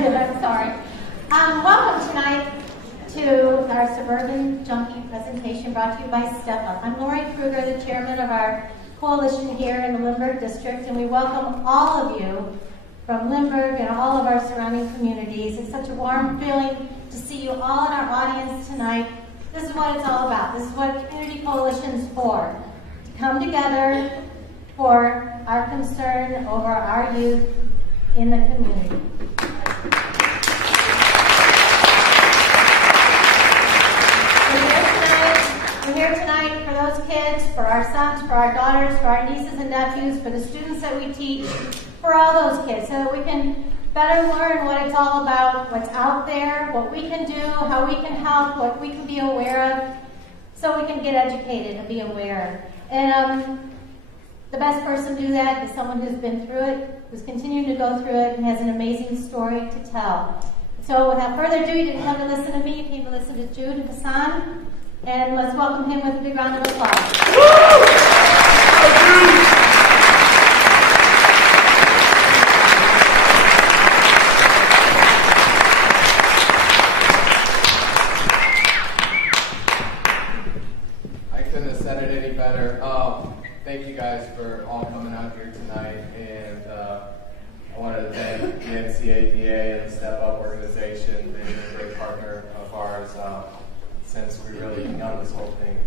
I'm sorry. Welcome tonight to our Suburban Junky presentation brought to you by Step Up. I'm Lori Kruger, the chairman of our coalition here in the Lindbergh District, and we welcome all of you from Lindbergh and all of our surrounding communities. It's such a warm feeling to see you all in our audience tonight. This is what it's all about. This is what Community Coalition is for. To come together for our concern over our youth in the community. We're here tonight for those kids, for our sons, for our daughters, for our nieces and nephews, for the students that we teach, for all those kids, so that we can better learn what it's all about, what's out there, what we can do, how we can help, what we can be aware of, so we can get educated and be aware. And the best person to do that is someone who's been through it, who's continuing to go through it, and has an amazing story to tell. So without further ado, you didn't come to listen to me, you came to listen to Jude Hassan, and let's welcome him with a big round of applause. Thank you guys for all coming out here tonight, and I wanted to thank the NCADA and the Step Up organization. They've been a great partner of ours since we really began this whole thing.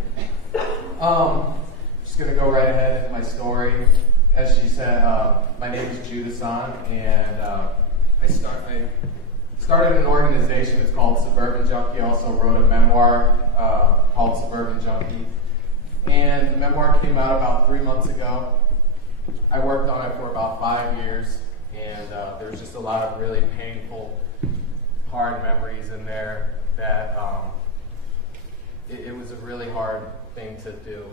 Just going to go right ahead into my story. As she said, my name is Jude Hassan, and I started an organization. It's called Suburban Junky. I also wrote a memoir called Suburban Junky. And the memoir came out about 3 months ago. I worked on it for about 5 years, and there was just a lot of really painful, hard memories in there that it was a really hard thing to do.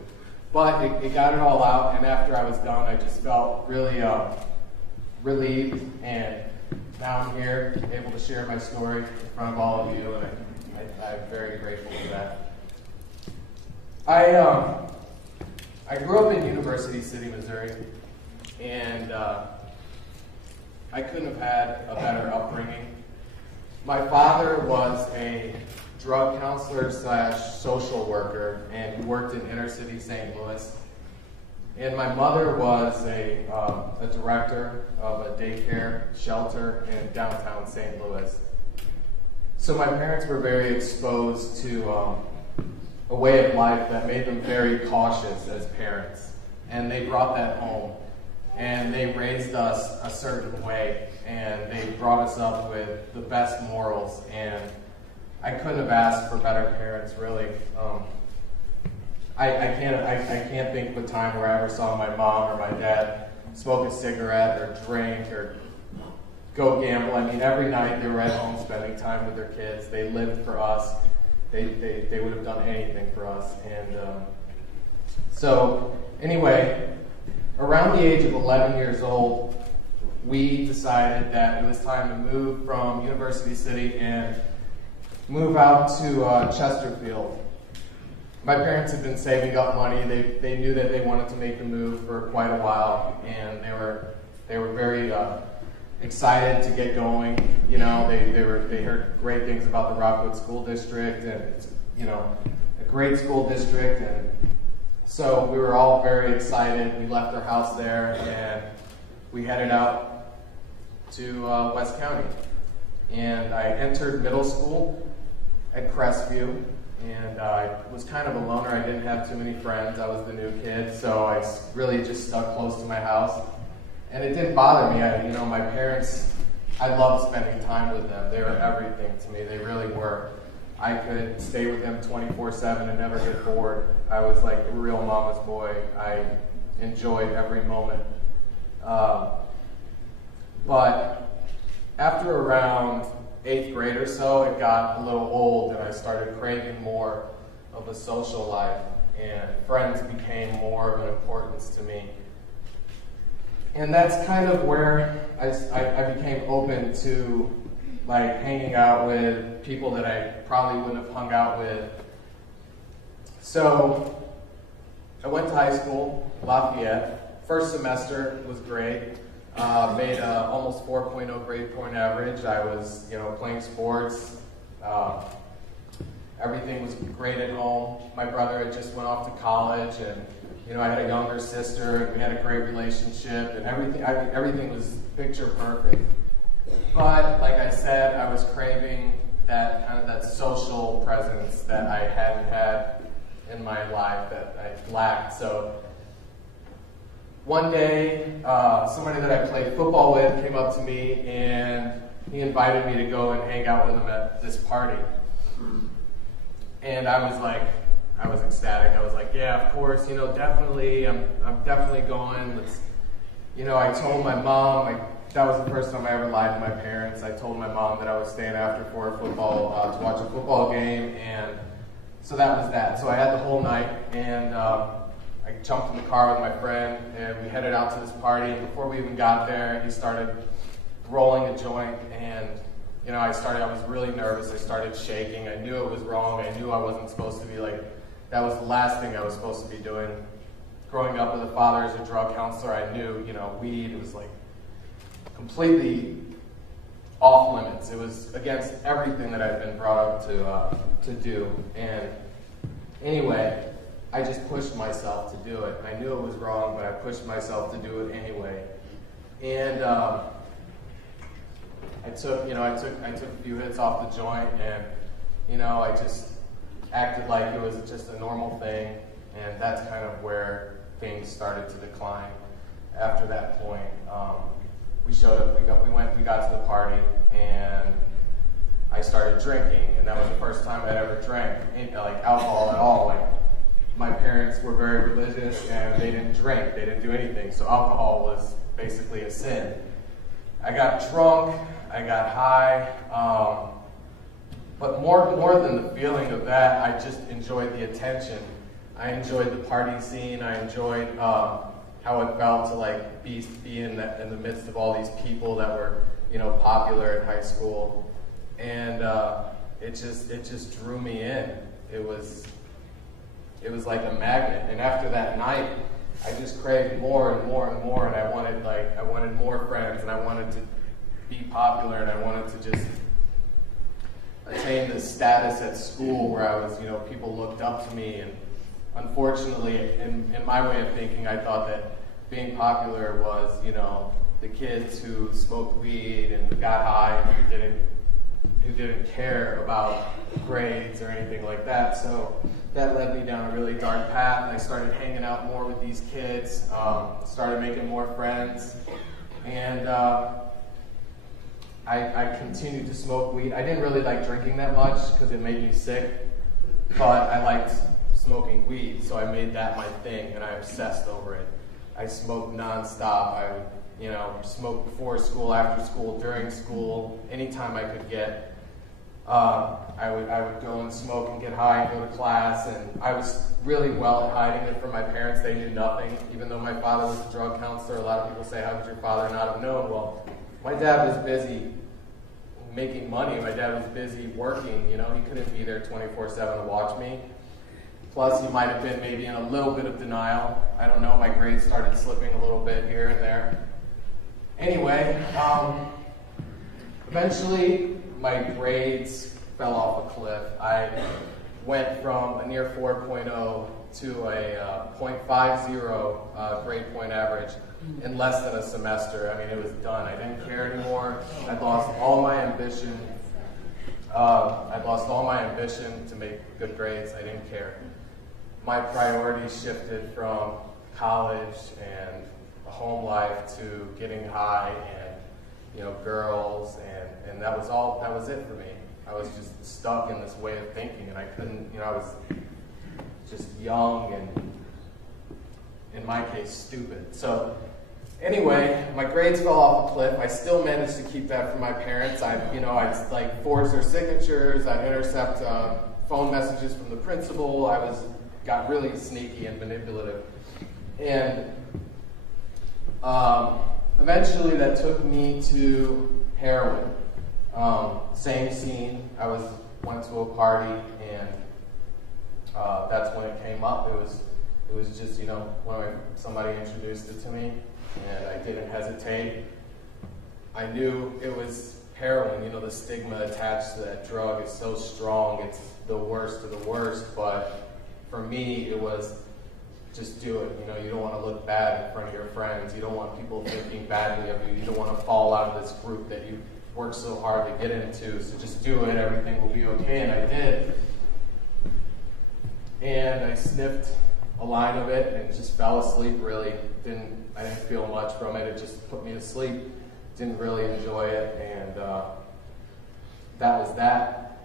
But it got it all out, and after I was done, I just felt really relieved, and now I'm here, able to share my story in front of all of you, and I'm very grateful for that. I grew up in University City, Missouri, and I couldn't have had a better upbringing. My father was a drug counselor / social worker, and he worked in inner city St. Louis. And my mother was a director of a daycare shelter in downtown St. Louis. So my parents were very exposed to a way of life that made them very cautious as parents. And they brought that home. And they raised us a certain way. And they brought us up with the best morals. And I couldn't have asked for better parents, really. I can't think of a time where I ever saw my mom or my dad smoke a cigarette or drink or go gamble. I mean, every night they were at home spending time with their kids. They lived for us. They would have done anything for us. And so anyway, around the age of 11 years old, we decided that it was time to move from University City and move out to Chesterfield. My parents had been saving up money. They knew that they wanted to make the move for quite a while, and they were very excited to get going. You know, they heard great things about the Rockwood School District, and it's, you know, a great school district, and so we were all very excited. We left our house there, and we headed out to West County. And I entered middle school at Crestview, and I was kind of a loner. I didn't have too many friends. I was the new kid, so I really just stuck close to my house. And it didn't bother me. My parents, I loved spending time with them. They were everything to me. They really were. I could stay with them 24/7 and never get bored. I was like a real mama's boy. I enjoyed every moment. But after around 8th grade or so, it got a little old, and I started craving more of a social life, and friends became more of an importance to me. And that's kind of where I became open to like hanging out with people that I probably wouldn't have hung out with. So I went to high school, Lafayette. First semester was great. Made a almost 4.0 grade point average. I was, playing sports. Everything was great at home. My brother had just went off to college, and I had a younger sister, and we had a great relationship, and everything was picture perfect. But like I said, I was craving that social presence that I hadn't had in my life, that I lacked. So one day, somebody that I played football with came up to me, and he invited me to go and hang out with him at this party. And I was ecstatic. I was like, yeah, of course, definitely, I'm definitely going. I told my mom, that was the first time I ever lied to my parents. I told my mom that I was staying after for football, to watch a football game, and so that was that. So I had the whole night, and I jumped in the car with my friend, and we headed out to this party. And before we even got there, he started rolling a joint, and I was really nervous. I started shaking. I knew it was wrong. I knew I wasn't supposed to be that was the last thing I was supposed to be doing. Growing up with a father as a drug counselor, I knew, weed was completely off limits. It was against everything that I'd been brought up to do. And anyway, I just pushed myself to do it. I knew it was wrong, but I pushed myself to do it anyway. And I took a few hits off the joint, and I just acted like it was just a normal thing, and that's kind of where things started to decline. After that point, we showed up. We got to the party, and I started drinking, and that was the first time I'd ever drank alcohol at all. My parents were very religious, and they didn't drink. They didn't do anything, so alcohol was basically a sin. I got drunk. I got high, but more than the feeling of that, I just enjoyed the attention. I enjoyed the party scene. I enjoyed how it felt to be in the midst of all these people that were popular in high school, and it just drew me in. It was like a magnet. And after that night, I just craved more and more and more, and I wanted more friends, and I wanted to be popular, and I wanted to just attain this status at school where I was, people looked up to me. And unfortunately, in my way of thinking, I thought that being popular was, the kids who smoked weed and got high and who didn't care about grades or anything like that. So that led me down a really dark path. I started hanging out more with these kids, started making more friends, and I continued to smoke weed. I didn't really like drinking that much because it made me sick, but I liked smoking weed, so I made that my thing, and I obsessed over it. I smoked nonstop. I would, smoke before school, after school, during school, anytime I could get. I would go and smoke and get high and go to class, and I was really well at hiding it from my parents. They knew nothing, even though my father was a drug counselor. A lot of people say, how could your father not have known? Well, my dad was busy making money. My dad was busy working. He couldn't be there 24/7 to watch me. Plus, he might have been maybe in a little bit of denial. I don't know. My grades started slipping a little bit here and there. Anyway, eventually my grades fell off a cliff. I went from a near 4.0 to a 0.50 grade point average in less than a semester. I mean, it was done. I didn't care anymore. I'd lost all my ambition. To make good grades. I didn't care. My priorities shifted from college and a home life to getting high and girls, and that was it for me. I was just stuck in this way of thinking, and I couldn't. I was just young and, in my case, stupid. So anyway, my grades fell off a cliff. I still managed to keep that from my parents. I'd forge their signatures. I'd intercept phone messages from the principal. Got really sneaky and manipulative. And eventually that took me to heroin. Same scene. I went to a party, and that's when it came up. It was just, somebody introduced it to me. and I didn't hesitate. I knew it was heroin. You know, the stigma attached to that drug is so strong. It's the worst of the worst, but for me, it was just do it. You know, you don't want to look bad in front of your friends. You don't want people thinking badly of you. You don't want to fall out of this group that you worked so hard to get into. So just do it. Everything will be okay. And I did. And I sniffed a line of it and just fell asleep. Really, I didn't feel much from it. It just put me to sleep. Didn't really enjoy it, and that was that.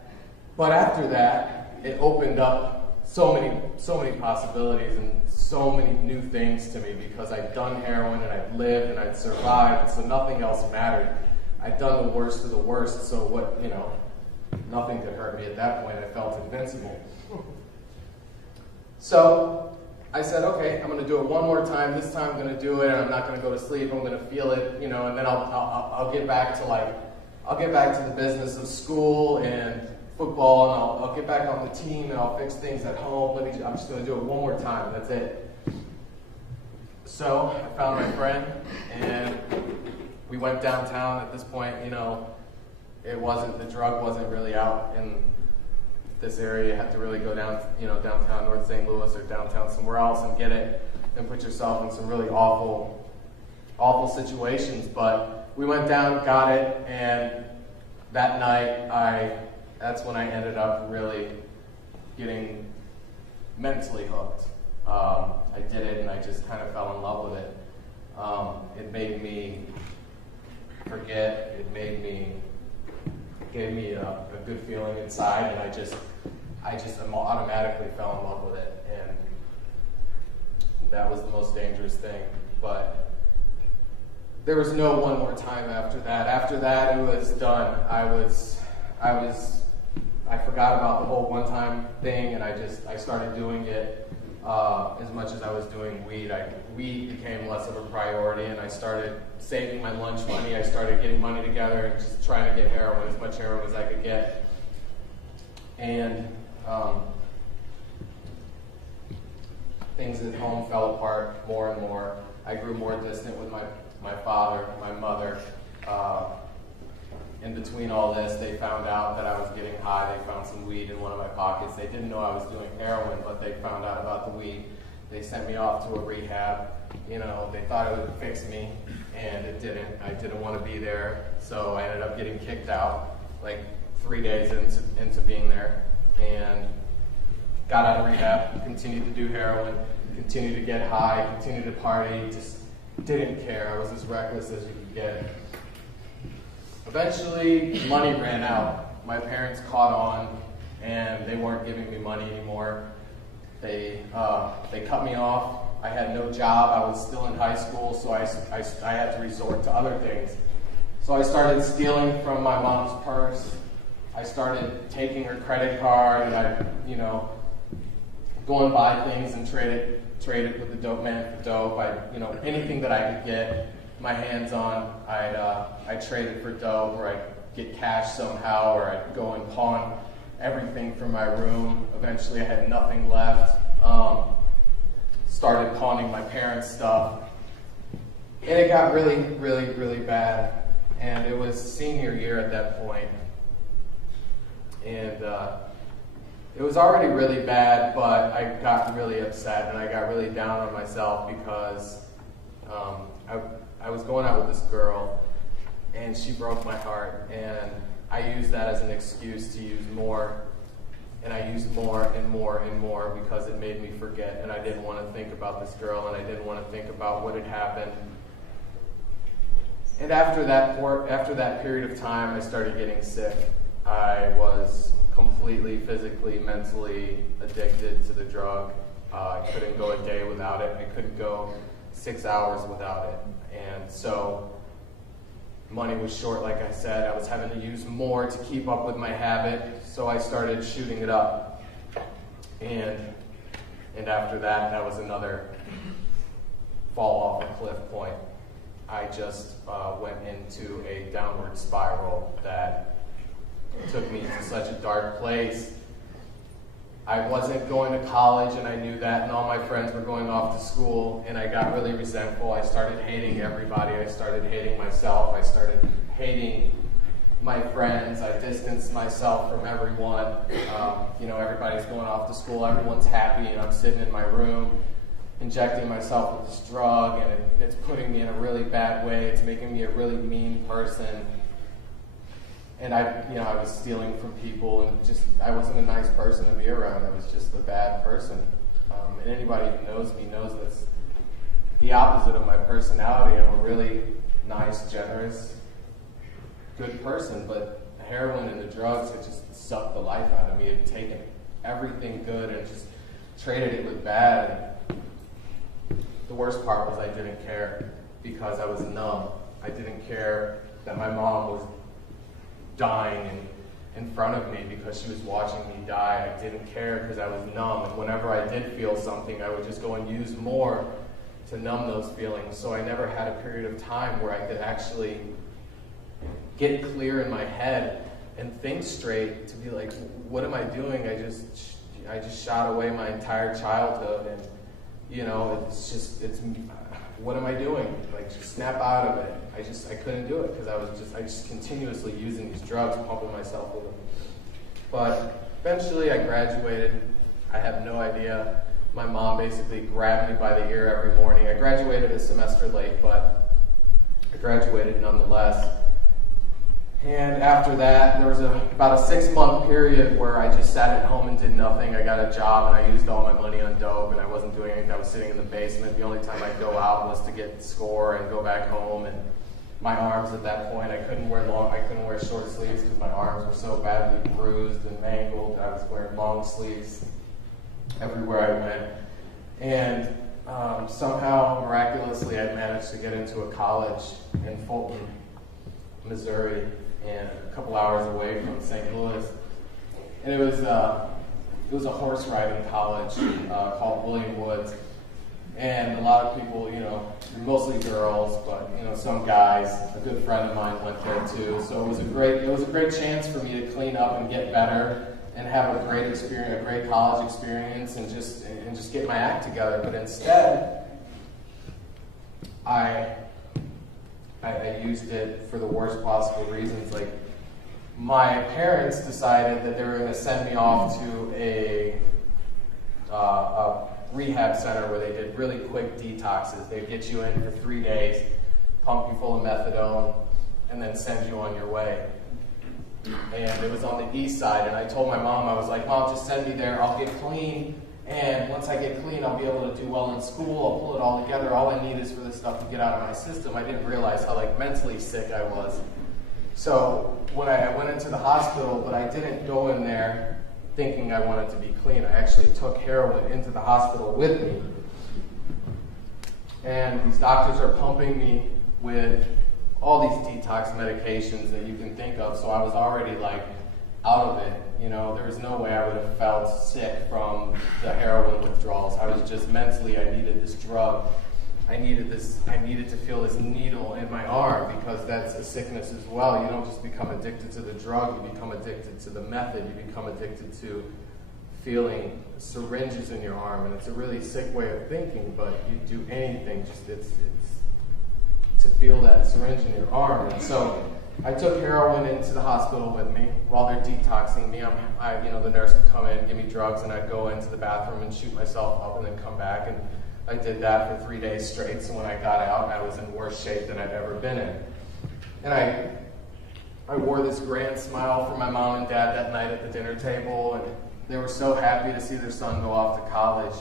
But after that, it opened up so many possibilities and so many new things to me, because I'd done heroin and I'd lived and I'd survived, so nothing else mattered. I'd done the worst of the worst, so what, you know, nothing could hurt me at that point. I felt invincible. So I said, okay, I'm going to do it one more time. This time I'm going to do it, and I'm not going to go to sleep. I'm going to feel it, you know, and then I'll get back to the business of school and football, and I'll get back on the team, and I'll fix things at home. I'm just going to do it one more time. That's it. So I found my friend, and we went downtown. At this point, you know, the drug wasn't really out in this area. You have to really go down, you know, downtown North St. Louis or downtown somewhere else and get it, and put yourself in some really awful situations. But we went down, got it, and that night that's when I ended up really getting mentally hooked. I did it, and I just kind of fell in love with it. It made me forget. It gave me a good feeling inside, and I just automatically fell in love with it, and that was the most dangerous thing. But there was no one more time after that. After that, it was done. I forgot about the whole one-time thing, and I started doing it as much as I was doing weed. Weed became less of a priority, and I started saving my lunch money. I started getting money together and just trying to get heroin, as much heroin as I could get. And things at home fell apart more and more. I grew more distant with my father, my mother. In between all this, they found out that I was getting high. They found some weed in one of my pockets. They didn't know I was doing heroin, but they found out about the weed. They sent me off to a rehab. You know, they thought it would fix me, and it didn't. I didn't want to be there, so I ended up getting kicked out like 3 days into being there, and got out of rehab, continued to do heroin, continued to get high, continued to party, just didn't care. I was as reckless as you could get. Eventually, money ran out. My parents caught on, and they weren't giving me money anymore. They cut me off. I had no job. I was still in high school, so I had to resort to other things. So I started stealing from my mom's purse. I started taking her credit card, and I, you know, go and buy things and trade it with the dope man for dope. Anything that I could get my hands on, I'd trade it for dope, or I'd get cash somehow, or I'd go and pawn everything from my room. Eventually, I had nothing left. Started pawning my parents' stuff, and it got really, really, really bad. And it was senior year at that point, and it was already really bad. But I got really upset, and I got really down on myself because I was going out with this girl, and she broke my heart, and I used that as an excuse to use more, and I used more and more and more because it made me forget, and I didn't want to think about this girl, and I didn't want to think about what had happened. And after that period of time, I started getting sick. I was completely physically, mentally addicted to the drug. I couldn't go a day without it. I couldn't go 6 hours without it. And so money was short, like I said. I was having to use more to keep up with my habit, so I started shooting it up. And after that was another fall off a cliff point. I just went into a downward spiral that took me to such a dark place. I wasn't going to college, and I knew that, and all my friends were going off to school, and I got really resentful. I started hating everybody. I started hating myself. I started hating my friends. I distanced myself from everyone. Everybody's going off to school. Everyone's happy, and I'm sitting in my room injecting myself with this drug, and it's putting me in a really bad way. It's making me a really mean person. And I was stealing from people, and I wasn't a nice person to be around. I was just a bad person. And anybody who knows me knows that's the opposite of my personality. I'm a really nice, generous, good person, but the heroin and the drugs had just sucked the life out of me. It had taken everything good and just traded it with bad. And the worst part was I didn't care because I was numb. I didn't care that my mom was dying in front of me because she was watching me die. I didn't care because I was numb, and whenever I did feel something, I would just go and use more to numb those feelings. So I never had a period of time where I could actually get clear in my head and think straight to be like, what am I doing? I just shot away my entire childhood, and what am I doing? Like, just snap out of it. I couldn't do it because I just continuously using these drugs, pumping myself with them. But eventually I graduated. I have no idea. My mom basically grabbed me by the ear every morning. I graduated a semester late, but I graduated nonetheless. And after that, there was about a 6-month period where I just sat at home and did nothing. I got a job, and I used all my money on dope, and I wasn't doing anything. I was sitting in the basement. The only time I'd go out was to get score and go back home. And my arms at that point, I couldn't wear short sleeves because my arms were so badly bruised and mangled. I was wearing long sleeves everywhere I went. And somehow, miraculously, I managed to get into a college in Fulton, Missouri, and a couple hours away from St. Louis. And it was a horse riding college called William Woods. And a lot of people, mostly girls, but some guys. A good friend of mine went there too. So it was a great chance for me to clean up and get better and have a great experience, a great college experience, and just get my act together. But instead, I used it for the worst possible reasons. Like, my parents decided that they were going to send me off to a rehab center where they did really quick detoxes. They'd get you in for 3 days, pump you full of methadone, and then send you on your way. And it was on the east side, and I told my mom, I was like, Mom, just send me there, I'll get clean, and once I get clean, I'll be able to do well in school, I'll pull it all together, all I need is for this stuff to get out of my system. I didn't realize how mentally sick I was. So when I went into the hospital, but I didn't go in there thinking I wanted to be clean. I actually took heroin into the hospital with me. And these doctors are pumping me with all these detox medications that you can think of, so I was already out of it. There was no way I would have felt sick from the heroin withdrawals. I was just mentally, I needed this drug. I needed to feel this needle in my arm because that's a sickness as well. You don't just become addicted to the drug, you become addicted to the method, you become addicted to feeling syringes in your arm, and it's a really sick way of thinking, but you do anything, it's to feel that syringe in your arm. And so I took heroin into the hospital with me while they're detoxing me. The nurse would come in, give me drugs, and I'd go into the bathroom and shoot myself up and then come back. And I did that for 3 days straight, so when I got out, I was in worse shape than I'd ever been in. And I wore this grand smile for my mom and dad that night at the dinner table, and they were so happy to see their son go off to college.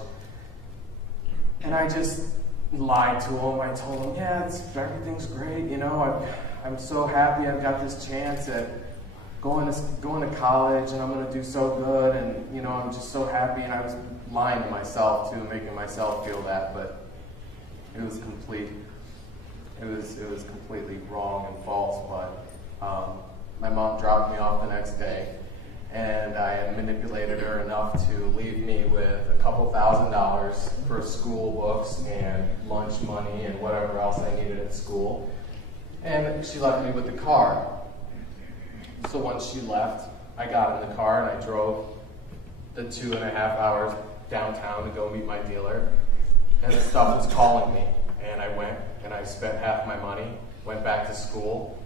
And I just lied to them. I told them, yeah, everything's great, I'm so happy I've got this chance at going to college, and I'm going to do so good, and I'm just so happy. And I was lying to myself too, making myself feel that, but it was completely wrong and false. But my mom dropped me off the next day, and I had manipulated her enough to leave me with a couple $1,000s for school books and lunch money and whatever else I needed at school. And she left me with the car. So once she left, I got in the car and I drove the 2.5 hours downtown to go meet my dealer. And the stuff was calling me. And I went and I spent half my money, went back to school,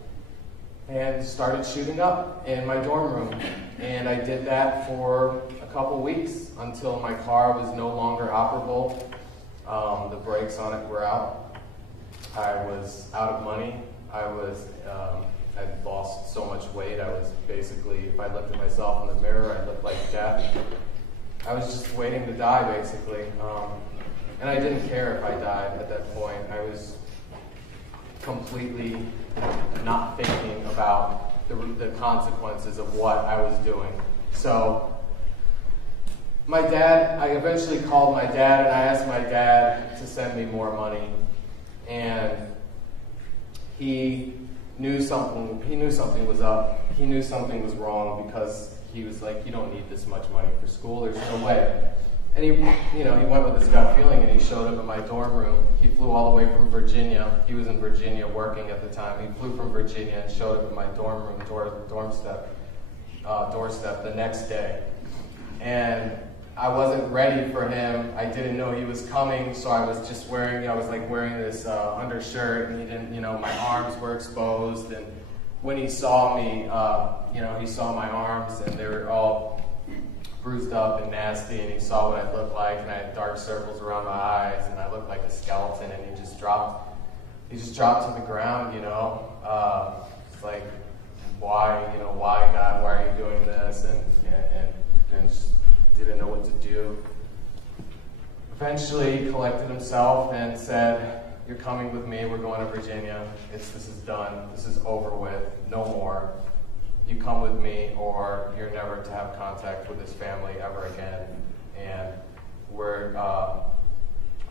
and started shooting up in my dorm room. And I did that for a couple weeks until my car was no longer operable. The brakes on it were out. I was out of money. I'd lost so much weight. I was basically, if I looked at myself in the mirror, I looked like death. I was just waiting to die, basically. And I didn't care if I died at that point. I was completely not thinking about the consequences of what I was doing. So my dad, I eventually called my dad and I asked my dad to send me more money. And he knew something was up. He knew something was wrong because he was like, you don't need this much money for school. There's no way. And he went with his gut feeling and he showed up in my dorm room. He flew all the way from Virginia. He was in Virginia working at the time. He flew from Virginia and showed up in my dorm room doorstep the next day. And I wasn't ready for him. I didn't know he was coming, so I was just wearing this undershirt, and he didn't, my arms were exposed. And when he saw me, he saw my arms, and they were all bruised up and nasty, and he saw what I looked like, and I had dark circles around my eyes, and I looked like a skeleton, and he just dropped to the ground, It's like, why, God, why are you doing this? And just didn't know what to do. Eventually, he collected himself and said, you're coming with me, we're going to Virginia. This is done, this is over with, no more. You come with me or you're never to have contact with this family ever again. And we're all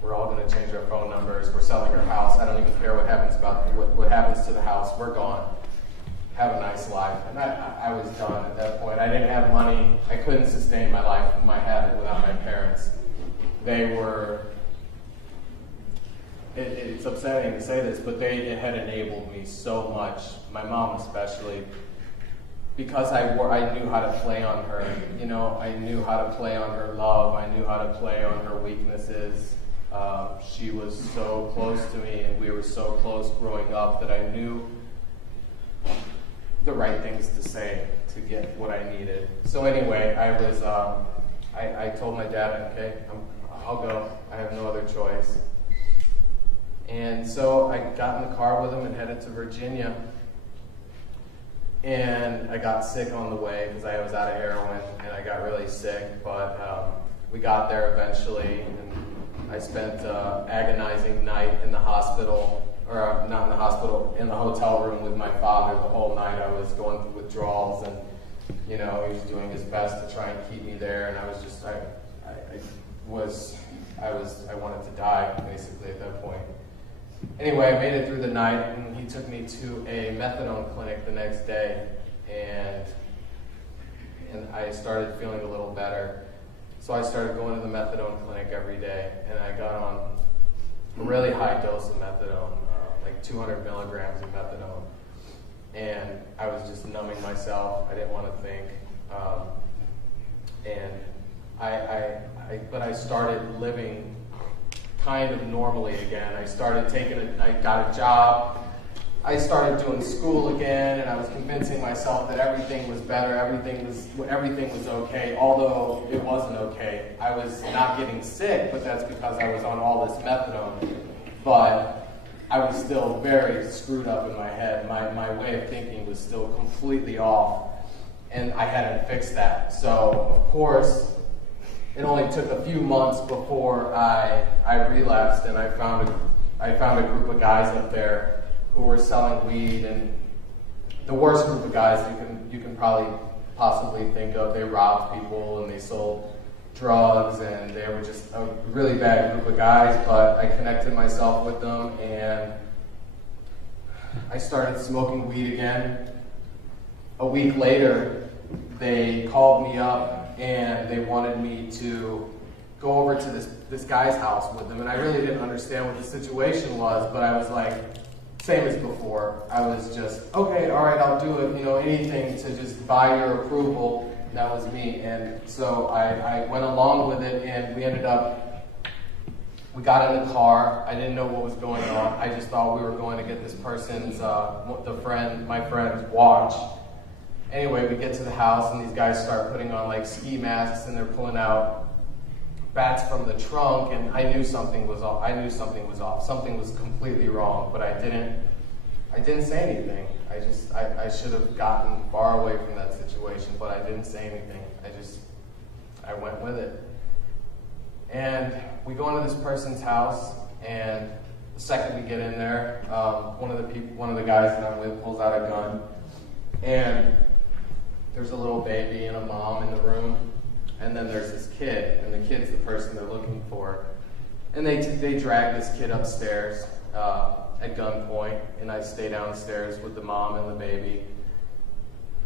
going to change our phone numbers. We're selling our house. I don't even care what happens to the house. We're gone. Have a nice life. And I was done at that point. I didn't have money. I couldn't sustain my life, my habit without my parents. They were, it's upsetting to say this, but they had enabled me so much, my mom especially, because I knew how to play on her. I knew how to play on her love. I knew how to play on her weaknesses. She was so close to me, and we were so close growing up that I knew the right things to say to get what I needed. So anyway, I told my dad, okay, I'll go. I have no other choice. And so I got in the car with him and headed to Virginia. And I got sick on the way because I was out of heroin and I got really sick. But we got there eventually, and I spent an agonizing night in the hospital. Or not in the hospital, in the hotel room with my father the whole night. I was going through withdrawals, and he was doing his best to try and keep me there. And I was just, I wanted to die basically at that point. Anyway, I made it through the night, and he took me to a methadone clinic the next day, and I started feeling a little better. So I started going to the methadone clinic every day, and I got on a really high dose of methadone, like 200 milligrams of methadone. And I was just numbing myself. I didn't want to think. But I started living kind of normally again. I got a job. I started doing school again, and I was convincing myself that everything was better, everything was okay, although it wasn't okay. I was not getting sick, but that's because I was on all this methadone. But I was still very screwed up in my head. My way of thinking was still completely off, and I hadn't fixed that. So, of course, it only took a few months before I relapsed, and I found a group of guys up there who were selling weed, and the worst group of guys you can probably possibly think of. They robbed people and they sold drugs, and they were just a really bad group of guys, but I connected myself with them, and I started smoking weed again. A week later, they called me up, and they wanted me to go over to this guy's house with them, and I really didn't understand what the situation was, but I was like, same as before. I was just, okay, all right, I'll do it, anything to just buy your approval. That was me. And so I went along with it, and we got in the car. I didn't know what was going on. I just thought we were going to get this person's, my friend's watch. Anyway, we get to the house, and these guys start putting on like ski masks, and they're pulling out bats from the trunk, and I knew something was off. Something was completely wrong, but I didn't say anything. I should have gotten far away from that situation, but I didn't say anything. I went with it. And we go into this person's house, and the second we get in there, one of the guys that I'm with pulls out a gun, and there's a little baby and a mom in the room, and then there's this kid, and the kid's the person they're looking for. And they drag this kid upstairs at gunpoint, and I stay downstairs with the mom and the baby.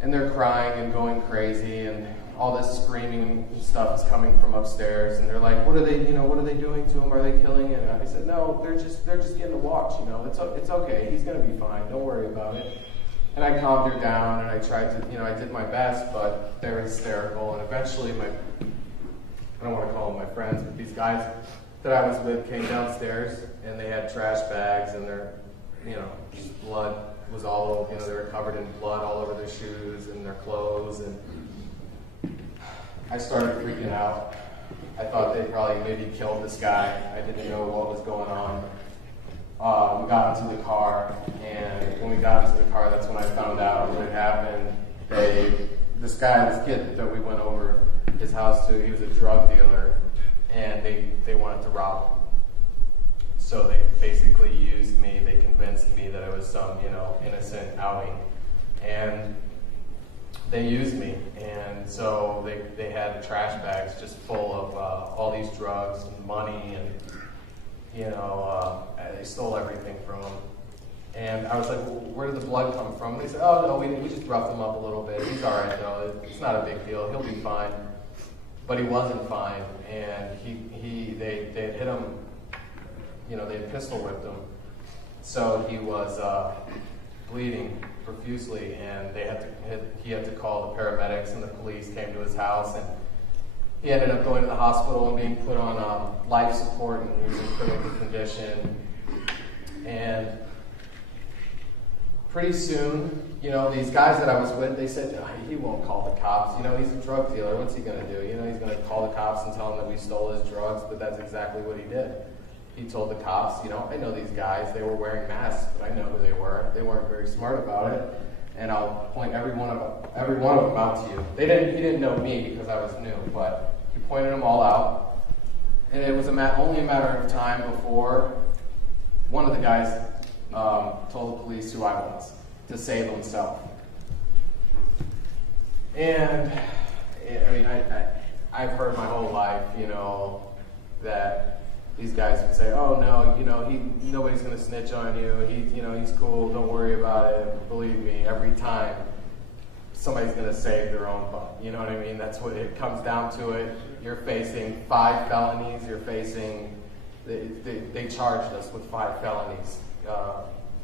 And they're crying and going crazy, and all this screaming and stuff is coming from upstairs. And they're like, what are they doing to him? Are they killing him? And I said, no, they're just getting a watch. It's okay. He's gonna be fine. Don't worry about it. And I calmed her down, and I tried to, I did my best, but they're hysterical. And eventually, I don't want to call them my friends, but these guys that I was with came downstairs, and they had trash bags, and their, just blood was all over, they were covered in blood all over their shoes and their clothes, and I started freaking out. I thought they probably maybe killed this guy. I didn't know what was going on. We got into the car, and when we got into the car, that's when I found out what had happened. This kid that we went over his house to, he was a drug dealer, and they wanted to rob him. So they basically used me. They convinced me that it was some, innocent outing, and they used me. And so they had trash bags just full of all these drugs and money, and they stole everything from him. And I was like, well, where did the blood come from? They said, oh no, we just roughed him up a little bit. He's all right though. It's not a big deal. He'll be fine. But he wasn't fine, and they had hit him. They had pistol whipped him, so he was bleeding profusely, and he had to call the paramedics, and the police came to his house, and he ended up going to the hospital and being put on life support, and he was in critical condition. And pretty soon, these guys that I was with, they said, he won't call the cops. He's a drug dealer. What's he going to do? He's going to call the cops and tell them that we stole his drugs, but that's exactly what he did. He told the cops, I know these guys. They were wearing masks, but I know who they were. They weren't very smart about it, and I'll point every one of them out to you. He didn't know me because I was new, but he pointed them all out, and it was only a matter of time before one of the guys told the police who I was to save himself. And I've heard my whole life, that these guys would say, "Oh no, nobody's going to snitch on you. He's cool. Don't worry about it. Believe me, every time somebody's going to save their own butt." You know what I mean? That's what it comes down to. It. You're facing 5 felonies. You're facing. They charged us with 5 felonies.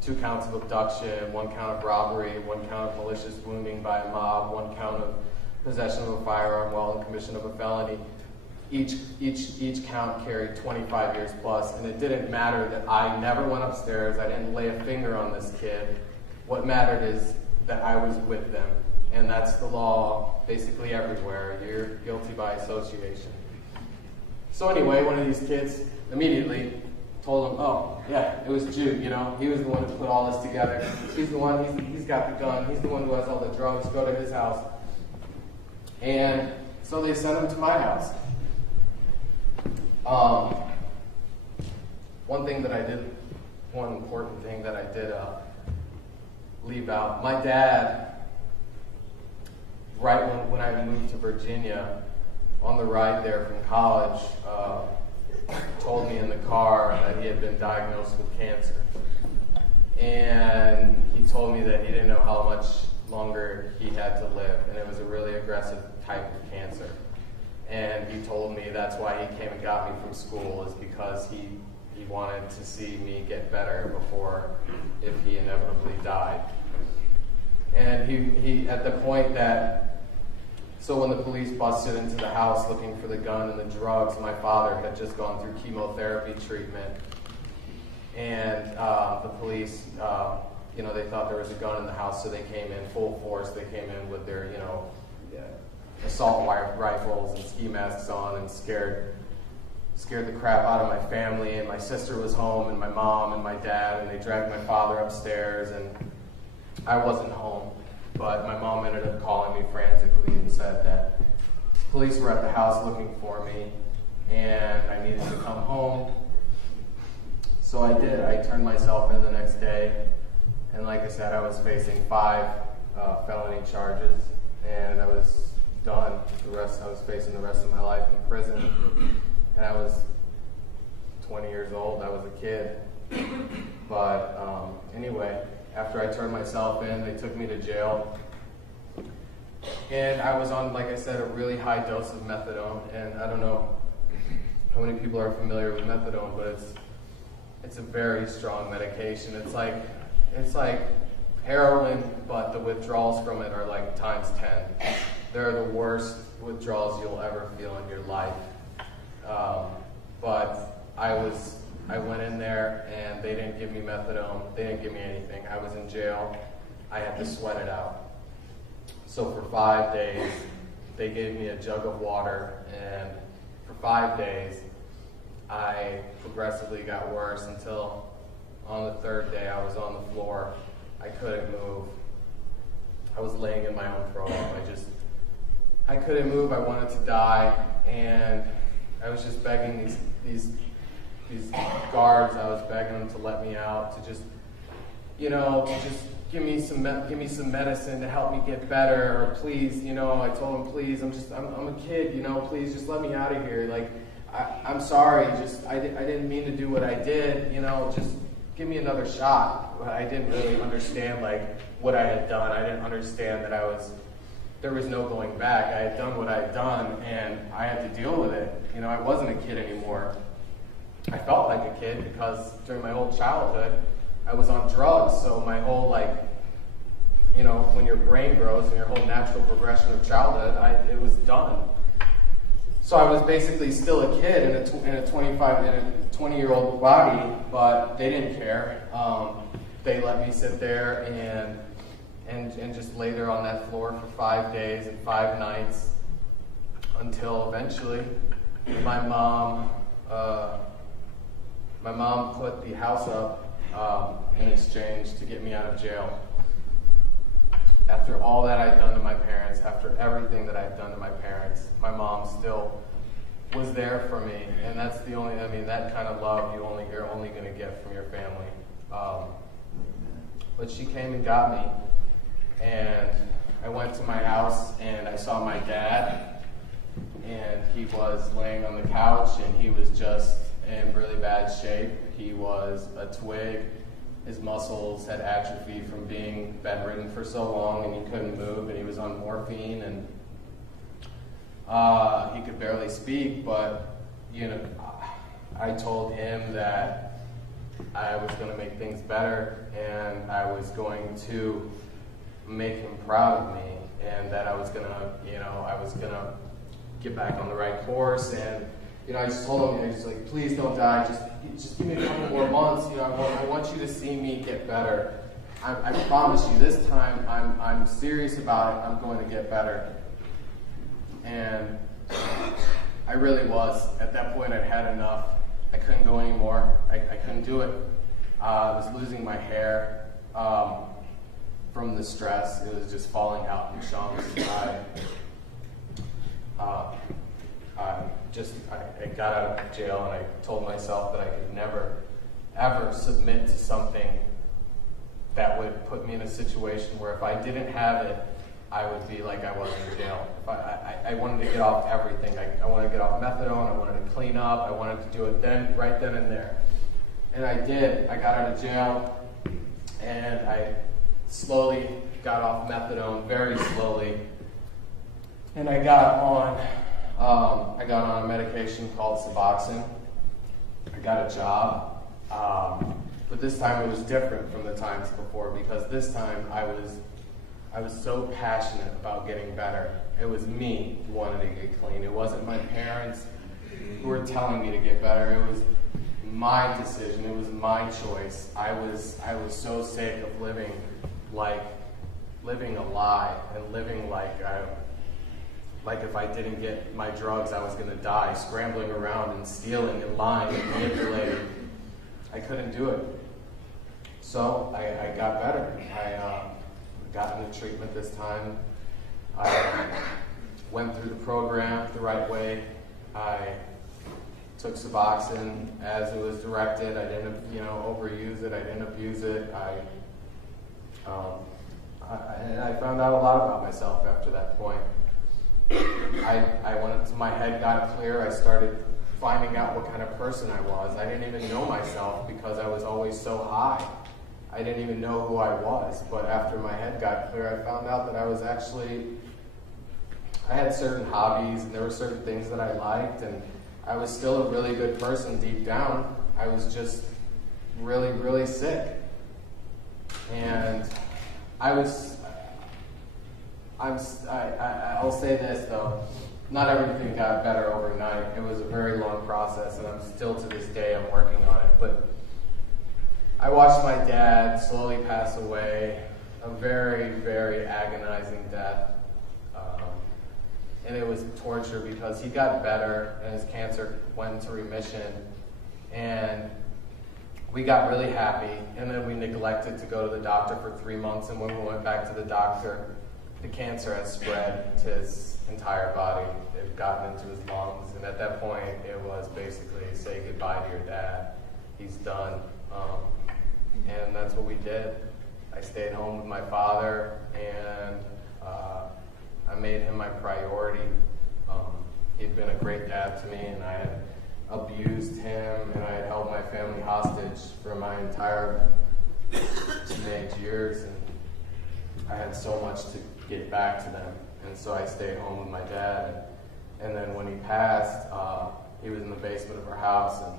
2 counts of abduction, 1 count of robbery, 1 count of malicious wounding by a mob, 1 count of possession of a firearm while in commission of a felony. Each count carried 25 years plus, and it didn't matter that I never went upstairs. I didn't lay a finger on this kid. What mattered is that I was with them, and that's the law basically everywhere. You're guilty by association. So anyway, one of these kids immediately told him, "Oh, yeah, it was Jude, he was the one who put all this together. He's the one, he's got the gun, he's the one who has all the drugs, go to his house." And so they sent him to my house. One important thing that I did leave out, my dad, right when I moved to Virginia, on the ride there from college, told me in the car that he had been diagnosed with cancer. And he told me that he didn't know how much longer he had to live, and it was a really aggressive type of cancer. And he told me that's why he came and got me from school, is because he wanted to see me get better before, if he inevitably died. And he at the point that So when the police busted into the house looking for the gun and the drugs, my father had just gone through chemotherapy treatment. And the police, they thought there was a gun in the house, so they came in full force. They came in with their, assault rifles and ski masks on and scared the crap out of my family. And my sister was home, and my mom and my dad, and they dragged my father upstairs, and I wasn't home. But my mom ended up calling me frantically and said that police were at the house looking for me, and I needed to come home. So I did. I turned myself in the next day, and like I said, I was facing 5 felony charges, and I was done. I was facing the rest of my life in prison, and I was 20 years old. I was a kid. But anyway, after I turned myself in, they took me to jail, and I was on, like I said, a really high dose of methadone, and I don't know how many people are familiar with methadone, but it's a very strong medication. It's like heroin, but the withdrawals from it are like times 10. They're the worst withdrawals you'll ever feel in your life. But I went in there and they didn't give me methadone. They didn't give me anything. I was in jail. I had to sweat it out. So for 5 days, they gave me a jug of water, and for 5 days, I progressively got worse until on the 3rd day I was on the floor. I couldn't move. I was laying in my own throat. I couldn't move. I wanted to die, and I was just begging these guards. I was begging them to let me out, to just give me some medicine to help me get better, or please, I told them, please, I'm a kid, please just let me out of here. Like, I'm sorry, I didn't mean to do what I did, just give me another shot. But I didn't really understand, what I had done. I didn't understand that there was no going back. I had done what I had done, and I had to deal with it. I wasn't a kid anymore. I felt like a kid because during my whole childhood, I was on drugs. So my whole, when your brain grows and your whole natural progression of childhood, it was done. So I was basically still a kid in a 20-year-old body, but they didn't care. They let me sit there and just lay there on that floor for 5 days and 5 nights until eventually my mom put the house up in exchange to get me out of jail. After all that I'd done to my parents, after everything that I'd done to my parents, my mom still was there for me, and that's the only, that kind of love you're only going to get from your family. But she came and got me, and I went to my house, and I saw my dad, and he was laying on the couch, and he was just in really bad shape. He was a twig. His muscles had atrophied from being bedridden for so long, and he couldn't move, and he was on morphine, and he could barely speak. But I told him that I was going to make things better, and I was going to make him proud of me, and that I was going to get back on the right course. And I just told him, please don't die. Just give me a couple more months. I want you to see me get better. I promise you, this time I'm serious about it. I'm going to get better. And I really was. At that point, I'd had enough. I couldn't go anymore. I couldn't do it. I was losing my hair from the stress. It was just falling out in chunks. I got out of jail, and I told myself that I could never, ever submit to something that would put me in a situation where if I didn't have it, I would be like I was in jail. I wanted to get off everything. I wanted to get off methadone. I wanted to clean up. I wanted to do it right then and there. And I did. I got out of jail, and I slowly got off methadone, very slowly. And I got on a medication called Suboxone. I got a job, but this time it was different from the times before, because this time I was I was so passionate about getting better. It was me who wanted to get clean. It wasn't my parents who were telling me to get better. It was my decision. It was my choice. I was so sick of living a lie and living like if I didn't get my drugs, I was going to die, scrambling around and stealing and lying and manipulating. I couldn't do it. So I got better. I got into treatment this time. I went through the program the right way. I took Suboxone as it was directed. I didn't, overuse it. I didn't abuse it. And I found out a lot about myself after that point. My head got clear. I started finding out what kind of person I was. I didn't even know myself because I was always so high. I didn't even know who I was. But after my head got clear, I found out that I had certain hobbies and there were certain things that I liked, and I was still a really good person deep down. I was just really, really sick. And I'll say this though, not everything got better overnight. It was a very long process, and I'm still to this day, I'm working on it. But I watched my dad slowly pass away, a very, very agonizing death. And it was torture because he got better and his cancer went into remission. And we got really happy, and then we neglected to go to the doctor for 3 months, and when we went back to the doctor, the cancer had spread to his entire body. It had gotten into his lungs, and at that point, it was basically say goodbye to your dad. He's done. And that's what we did. I stayed home with my father, and I made him my priority. He'd been a great dad to me, and I had abused him, and I had held my family hostage for my entire teenage years, and I had so much to get back to them, and so I stayed home with my dad. And then when he passed, he was in the basement of our house, and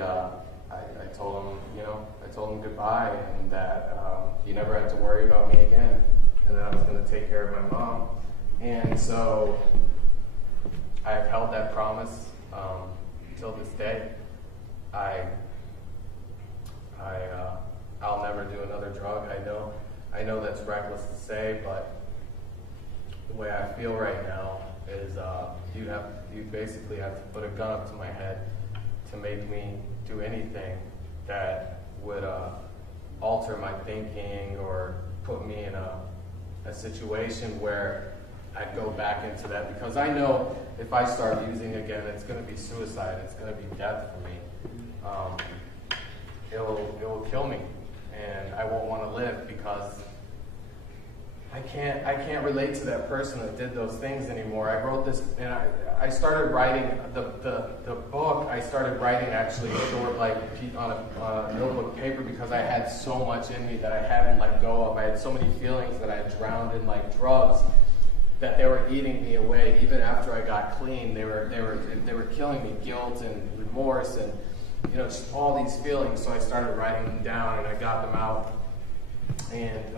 I told him goodbye, and that he never had to worry about me again, and that I was going to take care of my mom. And so I have held that promise till this day. I'll never do another drug. I know that's reckless to say, but the way I feel right now is you basically have to put a gun up to my head to make me do anything that would alter my thinking or put me in a situation where I'd go back into that, because I know if I start using again, it's going to be suicide. It's going to be death for me. It will kill me, and I won't want to live because I can't relate to that person that did those things anymore. I wrote this, and I started writing the book. I started writing actually short, like on a notebook paper, because I had so much in me that I hadn't let go of. I had so many feelings that I had drowned in like drugs, that they were eating me away. Even after I got clean, they were killing me. Guilt and remorse and just all these feelings. So I started writing them down, and I got them out. And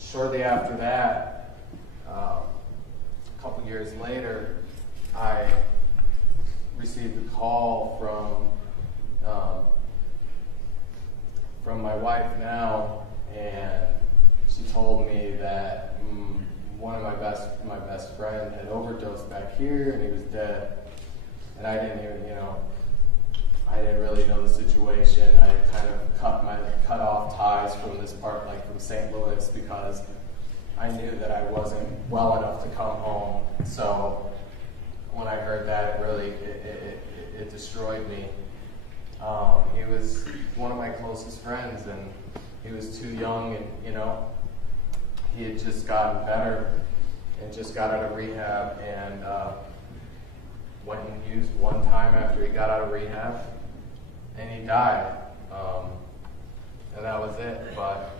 shortly after that, a couple years later, I received a call from my wife now, and she told me that one of my best friend had overdosed back here, and he was dead. And I didn't really know the situation. I had kind of cut off ties from this part, like from St. Louis, because I knew that I wasn't well enough to come home. So when I heard that, it destroyed me. He was one of my closest friends, and he was too young, and he had just gotten better and just got out of rehab, and went and used one time after he got out of rehab, and he died. And that was it. But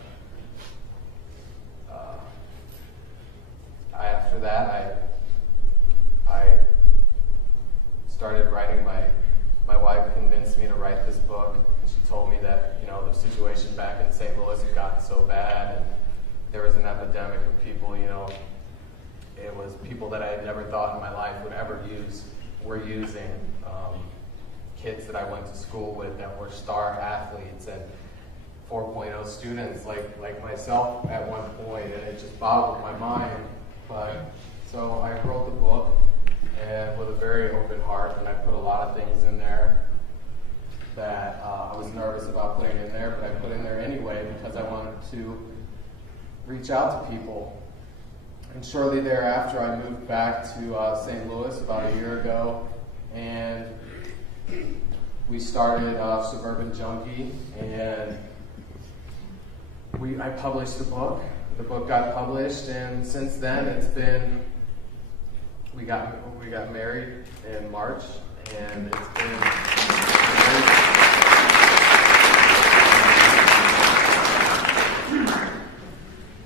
after that, I started writing. My wife convinced me to write this book. She told me that the situation back in St. Louis had gotten so bad, and there was an epidemic of people, you know, it was people that I had never thought in my life would ever were using. Kids that I went to school with that were star athletes and 4.0 students like myself at one point, and it just boggled my mind. But so I wrote the book, and with a very open heart, and I put a lot of things in there that I was nervous about putting in there, but I put in there anyway because I wanted to reach out to people. And shortly thereafter, I moved back to St. Louis about a year ago, and we started Suburban Junky, and I published the book. The book got published, and since then it's been, we got married in March, and it's been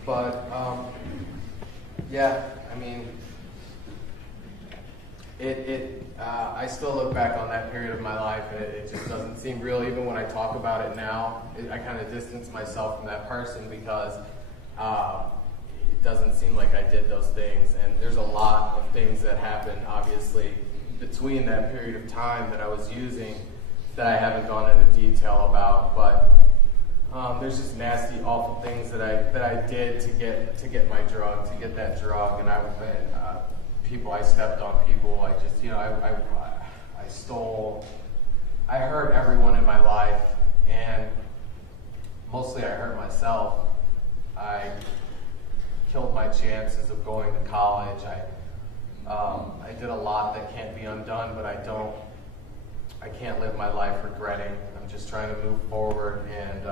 but yeah, I mean, I still look back on that period of my life, and it just doesn't seem real. Even when I talk about it now, I kind of distance myself from that person because it doesn't seem like I did those things. And there's a lot of things that happened, obviously, between that period of time that I was using that I haven't gone into detail about. But there's just nasty, awful things that I did to get my drug, to get that drug, and people, I stepped on people, I just, you know, I stole, I hurt everyone in my life, and mostly I hurt myself. I killed my chances of going to college. I did a lot that can't be undone, but I can't live my life regretting. I'm just trying to move forward, and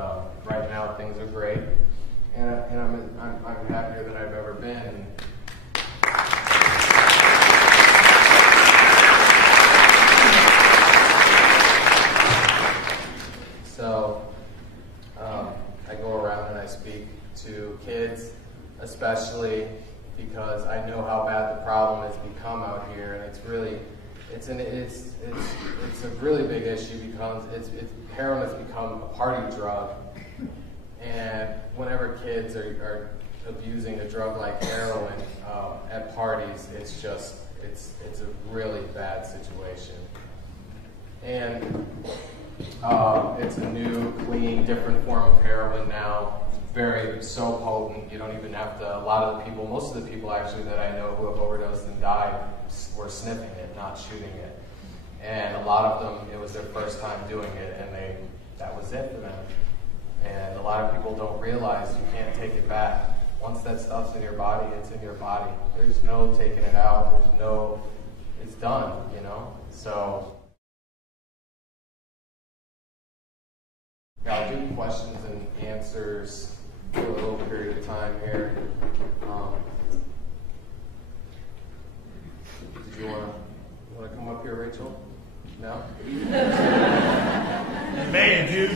right now things are great, and I'm happier than I've ever been. So I go around and I speak to kids, especially because I know how bad the problem has become out here, and it's a really big issue because heroin has become a party drug, and whenever kids are abusing a drug like heroin at parties, it's a really bad situation. And it's a new, clean, different form of heroin now. It's so potent, you don't even have to, most of the people actually that I know who have overdosed and died were sniffing it, not shooting it. And a lot of them, it was their first time doing it, and that was it for them. And a lot of people don't realize you can't take it back. Once that stuff's in your body, it's in your body. There's no taking it out, it's done, you know? So, yeah, I'll do questions and answers for a little period of time here. Did you want to come up here, Rachel? No? Man, Jude.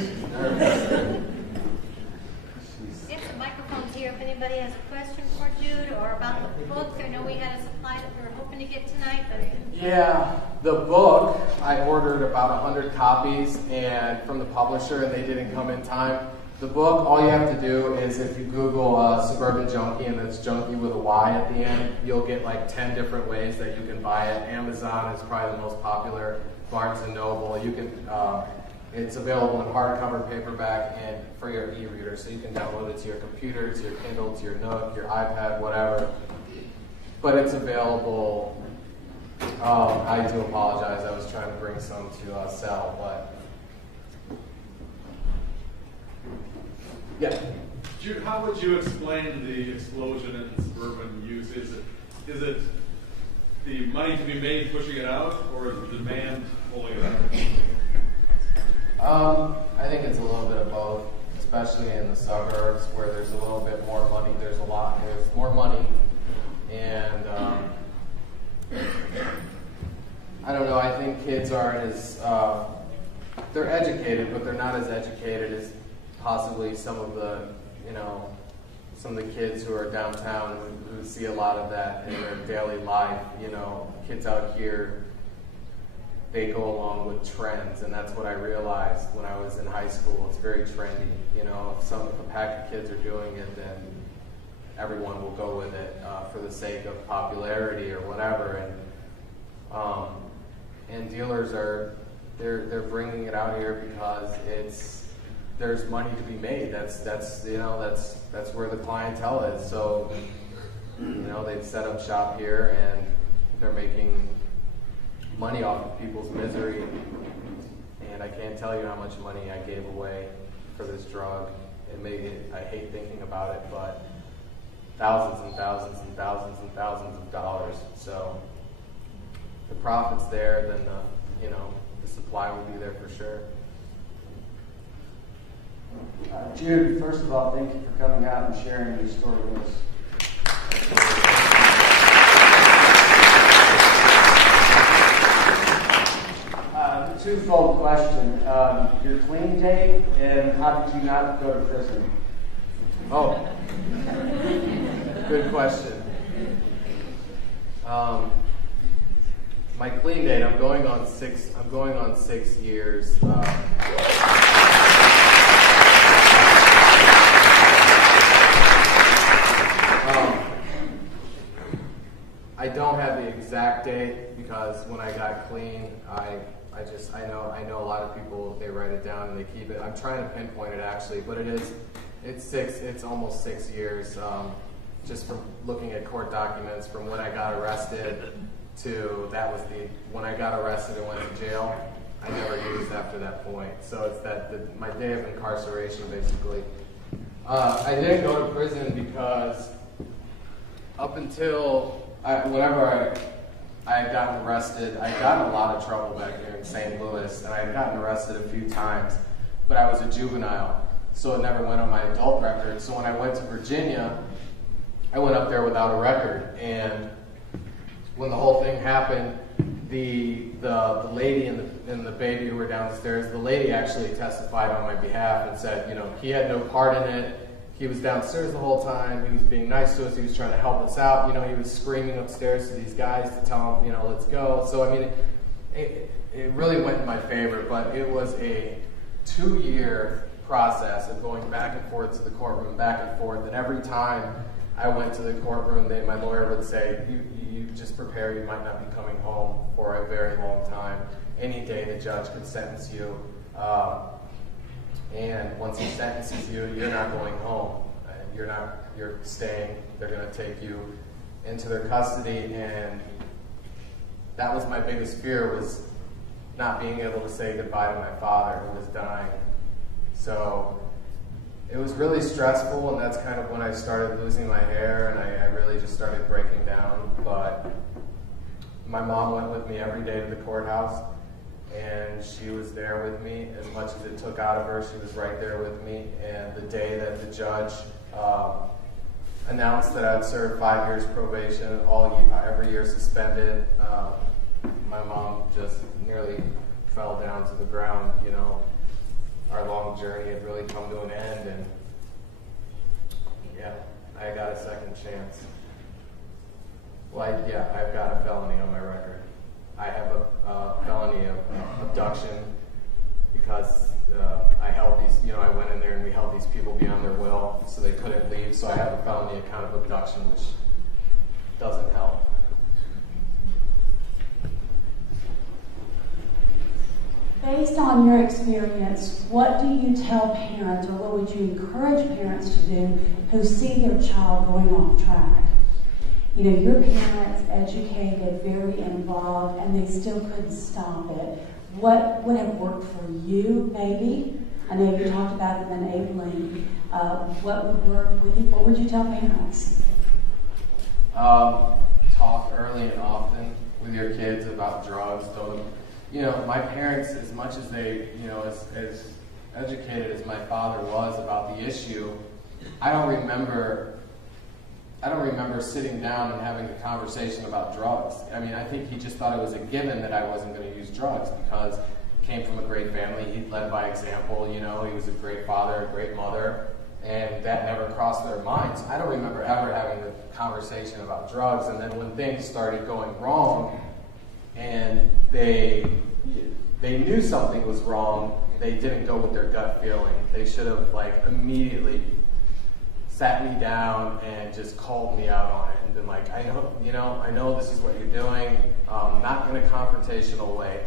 Yes, the microphone's here. If anybody has a question for Jude or about the book, I know we had a supply that we were hoping to get tonight, but yeah, the book, I ordered about 100 copies and from the publisher, and they didn't come in time. The book, all you have to do is if you Google Suburban Junky, and it's Junky with a Y at the end, you'll get like 10 different ways that you can buy it. Amazon is probably the most popular, Barnes & Noble. You can, it's available in hardcover, paperback, and for your e-reader, so you can download it to your computer, to your Kindle, to your Nook, your iPad, whatever. But it's available. I do apologize. I was trying to bring some to sell, but yeah. Jude, how would you explain the explosion in suburban use? Is it the money to be made pushing it out, or is the demand pulling it out? I think it's a little bit of both, especially in the suburbs where there's a little bit more money. There's more money, and I don't know. I think kids aren't as they're educated, but they're not as educated as possibly some of the kids who are downtown who see a lot of that in their daily life. You know, kids out here, they go along with trends, and that's what I realized when I was in high school. It's very trendy. You know, if a pack of kids are doing it, then everyone will go with it for the sake of popularity or whatever. And dealers they're bringing it out here because there's money to be made. That's where the clientele is. So they've set up shop here and they're making money off of people's misery. And I can't tell you how much money I gave away for this drug. I hate thinking about it, but thousands and thousands and thousands and thousands of dollars. So the profit's there, then the supply will be there for sure. Jude, first of all, thank you for coming out and sharing your story with us. Twofold question. Your clean date, and how did you not go to prison? Oh, good question. My clean date, I'm going on 6 years. I don't have the exact date because when I got clean, I know a lot of people, they write it down and they keep it. I'm trying to pinpoint it actually, but it's almost 6 years. Just from looking at court documents from when I got arrested to when I got arrested and went to jail. I never used after that point. So it's my day of incarceration basically. I didn't go to prison because up until whenever I had gotten arrested, I had gotten a lot of trouble back here in St. Louis, and I had gotten arrested a few times, but I was a juvenile, so it never went on my adult record. So when I went to Virginia, I went up there without a record, and when the whole thing happened, the lady and the baby who were downstairs, the lady actually testified on my behalf and said, he had no part in it. He was downstairs the whole time. He was being nice to us. He was trying to help us out. He was screaming upstairs to these guys to tell them, let's go. So, it really went in my favor, but it was a 2-year process of going back and forth to the courtroom, back and forth. And every time I went to the courtroom, my lawyer would say, you just prepare, you might not be coming home for a very long time. Any day the judge could sentence you. And once he sentences you, you're not going home. You're staying. They're going to take you into their custody. And that was my biggest fear, was not being able to say goodbye to my father who was dying. So it was really stressful, and that's kind of when I started losing my hair, and I really just started breaking down. But my mom went with me every day to the courthouse. And she was there with me as much as it took out of her. She was right there with me. And the day that the judge announced that I'd served 5 years probation, every year suspended, my mom just nearly fell down to the ground. Our long journey had really come to an end, and yeah, I got a second chance. I've got a felony on my record. I have a felony of abduction because I held these, I went in there and we held these people beyond their will so they couldn't leave. So I have a felony account of abduction, which doesn't help. Based on your experience, what do you tell parents, or what would you encourage parents to do who see their child going off track? Your parents educated, very involved, and they still couldn't stop it. What would have worked for you, maybe? I know you talked about them enabling. What would work with you? What would you tell parents? Talk early and often with your kids about drugs. My parents, as much as they, as educated as my father was about the issue, I don't remember sitting down and having a conversation about drugs. I think he just thought it was a given that I wasn't going to use drugs because he came from a great family. He led by example. He was a great father, a great mother, and that never crossed their minds. I don't remember ever having a conversation about drugs. And then when things started going wrong and they knew something was wrong, they didn't go with their gut feeling. They should have immediately sat me down and just called me out on it and been like, I know this is what you're doing, not in a confrontational way,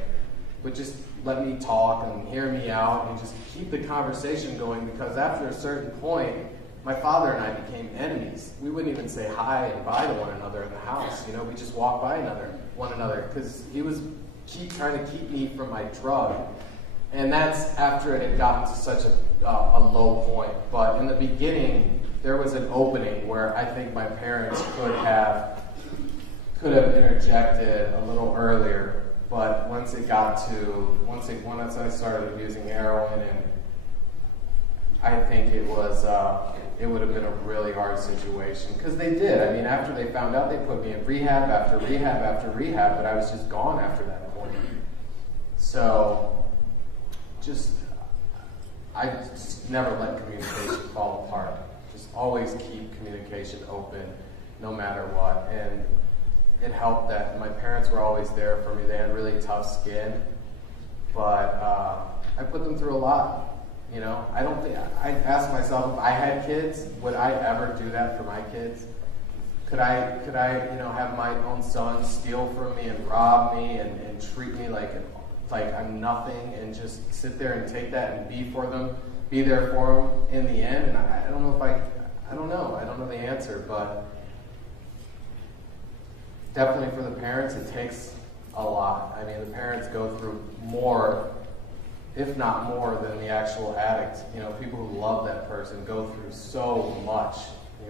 but just let me talk and hear me out and just keep the conversation going, because after a certain point, my father and I became enemies. We wouldn't even say hi and bye to one another in the house. We just walked by one another because he was trying to keep me from my drug. And that's after it had gotten to such a low point. But in the beginning, there was an opening where I think my parents could have interjected a little earlier. But once I started using heroin, and I think it would have been a really hard situation, because they did. I mean, after they found out, they put me in rehab after rehab after rehab, but I was just gone after that point. So, I just never let communication fall apart. Just always keep communication open, no matter what. And it helped that my parents were always there for me. They had really tough skin, but I put them through a lot. I don't think, I ask myself, if I had kids, would I ever do that for my kids? Could I have my own son steal from me and rob me and treat me like I'm nothing, and just sit there and take that and be there for them in the end? And I don't know I don't know the answer, but definitely for the parents, it takes a lot. I mean, the parents go through more, if not more, than the actual addict. People who love that person go through so much.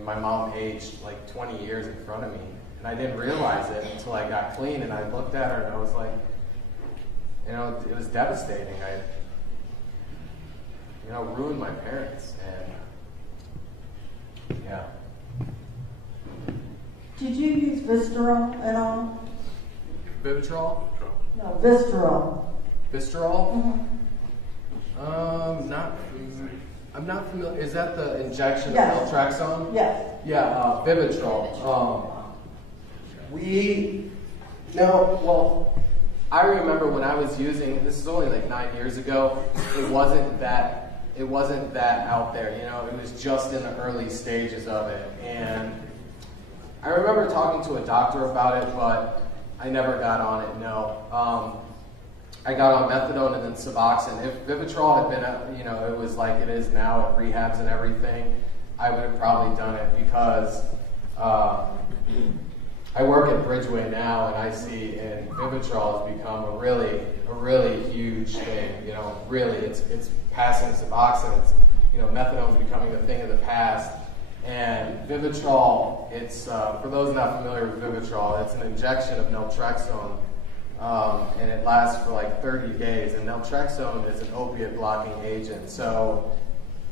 My mom aged like 20 years in front of me, and I didn't realize it until I got clean, and I looked at her and I was like, it was devastating. I ruined my parents, and yeah. Did you use Visceral at all? Vivitrol? No, Visceral. Visceral? I'm not familiar. Is that the injection of naltrexone? Yes. Yeah, Vivitrol. I remember when I was using, this is only like 9 years ago, it wasn't that out there, it was just in the early stages of it. And I remember talking to a doctor about it, but I never got on it, no. I got on methadone and then Suboxone. If Vivitrol had been, it was like it is now at rehabs and everything, I would have probably done it, because I work at Bridgeway now, and I see, and Vivitrol has become a really huge thing. Really, it's passing Suboxone. Methadone's becoming a thing of the past. And Vivitrol, it's for those not familiar with Vivitrol, it's an injection of naltrexone. And it lasts for like 30 days. And naltrexone is an opiate blocking agent. So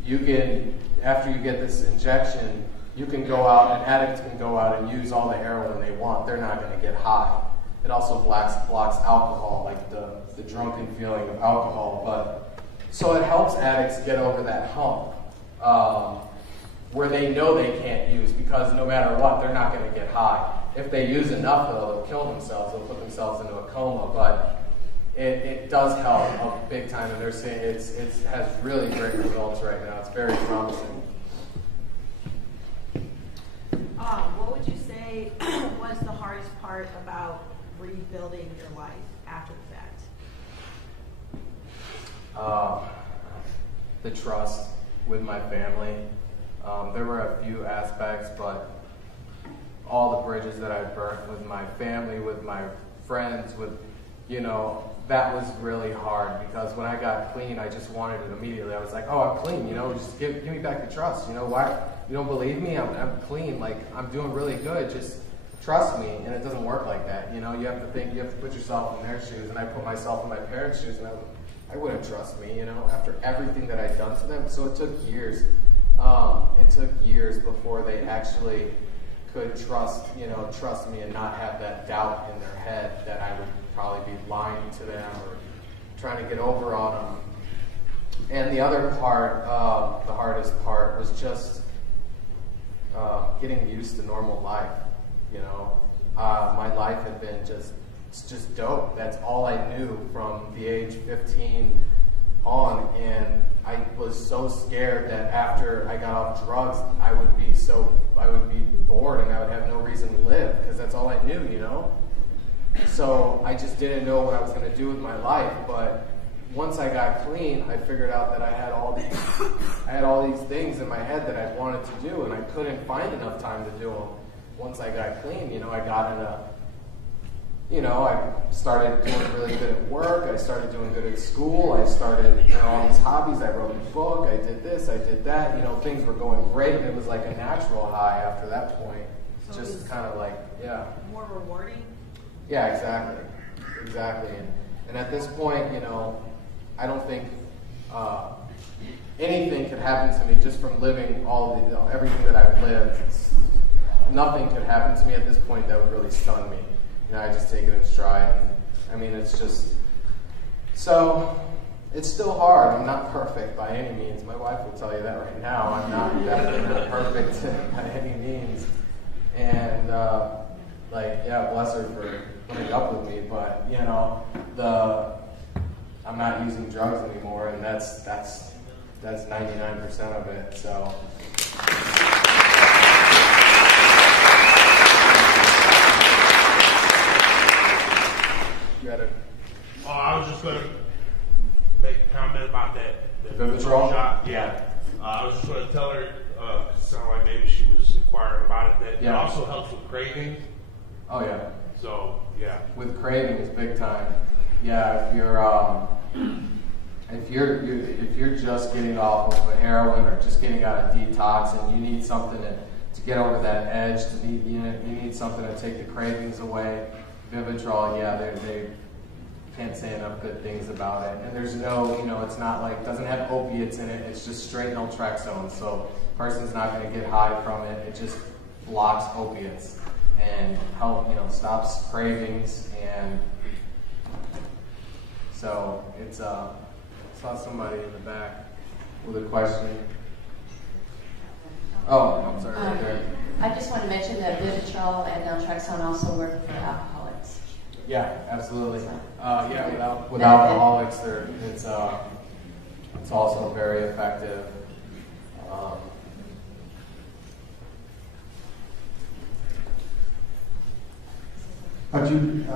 you can, after you get this injection, you can go out, an addict can go out and use all the heroin they want. They're not going to get high. It also blocks alcohol, like the drunken feeling of alcohol. So it helps addicts get over that hump where they know they can't use, because no matter what, they're not going to get high. If they use enough, though, they'll kill themselves. They'll put themselves into a coma. But it does help big time, and they're saying it has really great results right now. It's very promising. What would you say was the hardest part about rebuilding your life after the fact? The trust with my family. There were a few aspects, but all the bridges that I burnt with my family, with my friends, that was really hard, because when I got clean, I just wanted it immediately. I was like, oh, I'm clean, just give me back the trust. Why? You don't believe me? I'm clean. Like, I'm doing really good. Just trust me. And it doesn't work like that. You have to put yourself in their shoes. And I put myself in my parents' shoes, and I wouldn't trust me, after everything that I'd done to them. So it took years. It took years before they actually could trust me and not have that doubt in their head that I would probably be lying to them or trying to get over on them. And the other part, the hardest part, was just getting used to normal life. My life had been just dope. That's all I knew from the age 15 on, and I was so scared that after I got off drugs, I would be bored and I would have no reason to live, because that's all I knew, you know? So I just didn't know what I was going to do with my life. But once I got clean, I figured out that I had all these things in my head that I wanted to do, and I couldn't find enough time to do them. Once I got clean, you know, I got in I started doing really good at work. I started doing good at school. I started, all these hobbies. I wrote a book. I did this. I did that. Things were going great, and it was like a natural high after that point. So Just kind of like, yeah. More rewarding? Yeah, exactly. And at this point, I don't think anything could happen to me just from living everything that I've lived. Nothing could happen to me at this point that would really stun me. I just take it in stride. It's just, so it's still hard. I'm not perfect by any means. My wife will tell you that right now. I'm definitely not perfect by any means. And bless her for putting up with me. But I'm not using drugs anymore, and that's 99% of it. So. I was just going to make a comment about that Vivitrol shot. Yeah. I was just going to tell her, it sounded like maybe she was inquiring about it, that it also helps with cravings. Oh, yeah. So, yeah. With cravings, big time. Yeah, if you're just getting off of a heroin or just getting out of detox and you need something to get over that edge, you need something to take the cravings away, Vivitrol, they can't say enough good things about it. And there's it's not like, doesn't have opiates in it, it's just straight naltrexone. So the person's not going to get high from it. It just blocks opiates and stops cravings. And so it's, I saw somebody in the back with a question. Oh, I'm sorry, right there. I just want to mention that Vivitrol and naltrexone also work for alcoholics. Yeah, absolutely. With alcoholics, it's also very effective. Jude,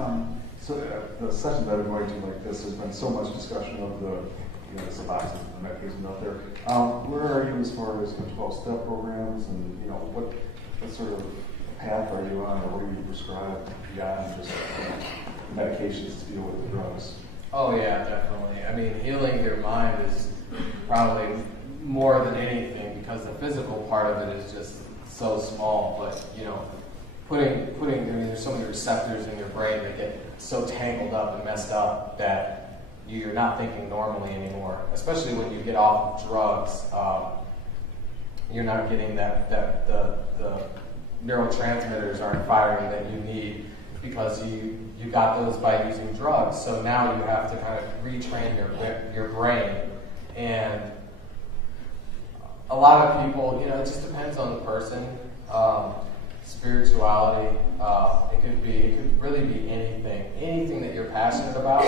the sessions I've been going to like this, there's been so much discussion of the Suboxone and the medications out there. Where are you as far as the 12-step programs, and what sort of path are you on, or what do you prescribe beyond just medications to deal with the drugs? Oh yeah, definitely. Healing your mind is probably more than anything, because the physical part of it is just so small. But there's so many receptors in your brain that get so tangled up and messed up that you're not thinking normally anymore. Especially when you get off of drugs, you're not getting the neurotransmitters aren't firing that you need, because you got those by using drugs. So now you have to kind of retrain your brain. And a lot of people, it just depends on the person. Spirituality, it could really be anything that you're passionate about,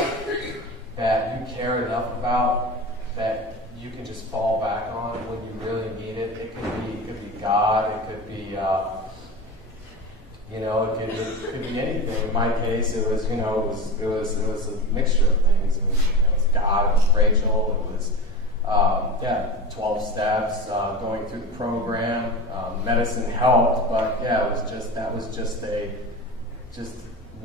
that you care enough about, that you can just fall back on when you really need it. It could be God. It could be it could be anything. In my case, it was a mixture of things. It was God. It was Rachel. It was 12 steps, going through the program. Medicine helped, but that was just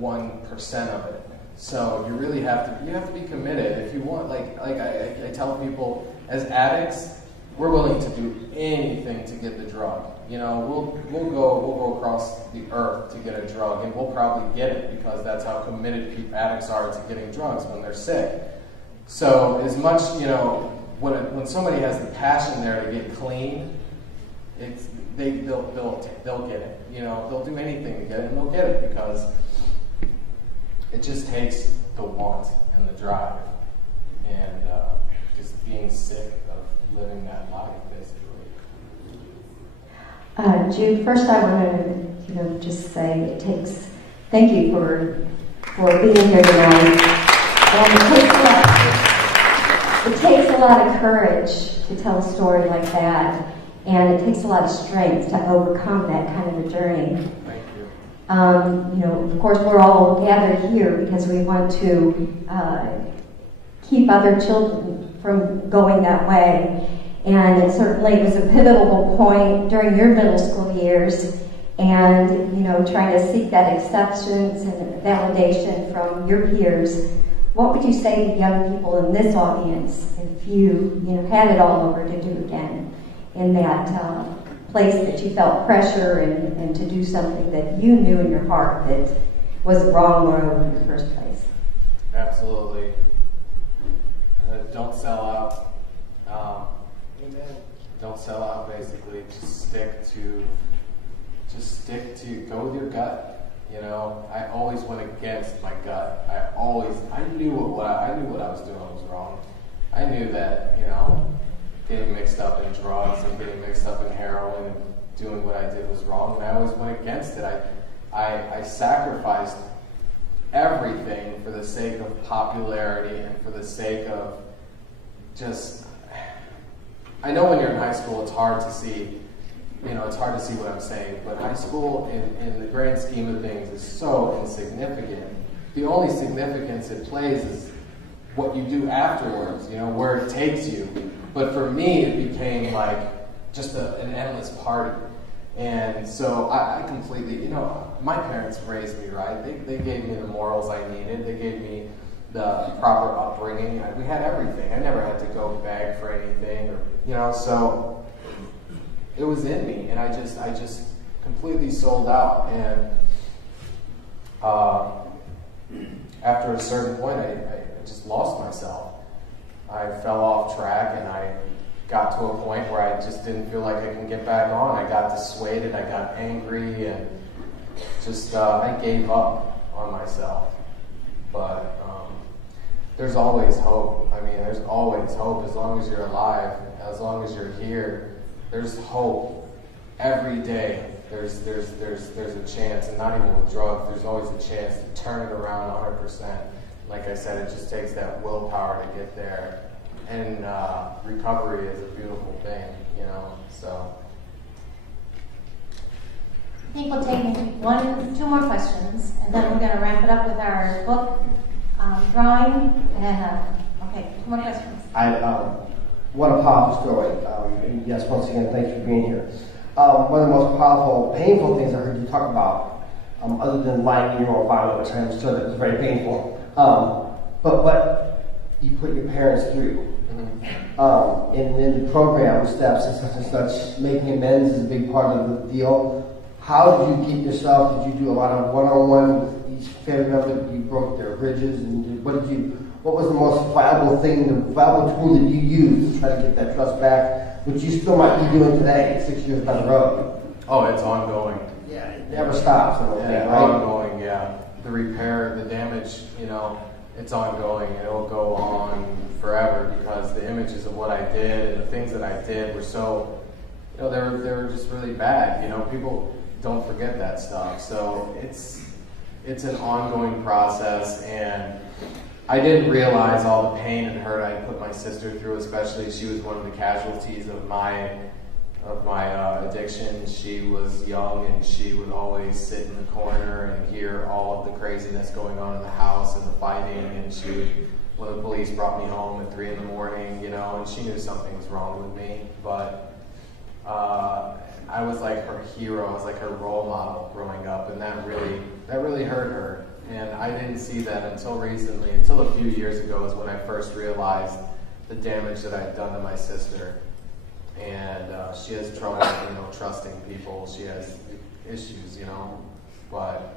1% of it. So you really have to be committed. If you want, like I tell people, as addicts, we're willing to do anything to get the drug. We'll go across the earth to get a drug, and we'll probably get it, because that's how committed addicts are to getting drugs when they're sick. So as much, when somebody has the passion there to get clean, they'll get it. They'll do anything to get it, and they'll get it, because it just takes the want and the drive, and just being sick of living that life, basically. Jude, first I want to, just say thank you for being here tonight. And it takes a lot of courage to tell a story like that, and it takes a lot of strength to overcome that kind of a journey. Thank you. Of course, we're all gathered here because we want to keep other children from going that way. And it certainly was a pivotal point during your middle school years, and trying to seek that acceptance and validation from your peers. What would you say to young people in this audience if you had it all over to do again in that place that you felt pressure and to do something that you knew in your heart that was the wrong road in the first place? Absolutely. Don't sell out. Don't sell out, basically. Just stick to go with your gut. I always went against my gut. I knew what I was doing was wrong. I knew that, getting mixed up in drugs and getting mixed up in heroin and doing what I did was wrong, and I always went against it. I sacrificed everything for the sake of popularity and for the sake of just, I know when you're in high school it's hard to see, it's hard to see what I'm saying, but high school in the grand scheme of things is so insignificant. The only significance it plays is what you do afterwards, where it takes you. But for me, it became like just an endless party. And so I completely, my parents raised me right. They gave me the morals I needed. They gave me the proper upbringing. We had everything. I never had to go beg for anything, so it was in me, and I just completely sold out. And after a certain point, I just lost myself. I fell off track, and I got to a point where I just didn't feel like I can get back on. I got dissuaded, I got angry, and just I gave up on myself. But there's always hope. There's always hope as long as you're alive, as long as you're here. There's hope every day. There's a chance, and not even with drugs. There's always a chance to turn it around 100%. Like I said, it just takes that willpower to get there. And recovery is a beautiful thing, so. I think we'll take maybe two more questions, and then we're going to wrap it up with our book drawing. And okay, 2 more questions. What a powerful story. And yes, once again, thanks for being here. One of the most powerful, painful things I heard you talk about, other than lying in your own body, which I understood it was very painful, but what you put your parents through. And in the program steps and such, making amends is a big part of the deal. How did you keep yourself? Did you do a lot of one-on-one with each family member? You broke their bridges, and what was the most valuable thing, the valuable tool that you used to try to get that trust back, which you still might be doing today, 6 years down the road? Oh, it's ongoing. Yeah, it never stops. Right? Ongoing, yeah. The repair, the damage, it's ongoing. It'll go on forever because the images of what I did and the things that I did were so, they were just really bad. People don't forget that stuff. So it's an ongoing process, and I didn't realize all the pain and hurt I put my sister through, especially she was one of the casualties of my addiction. She was young, and she would always sit in the corner and hear all of the craziness going on in the house and the fighting, and when the police brought me home at 3 a.m, and she knew something was wrong with me, but I was like her hero. I was like her role model growing up, and that really hurt her. And I didn't see that until recently, until a few years ago is when I first realized the damage that I'd done to my sister. And she has trouble, trusting people. She has issues, But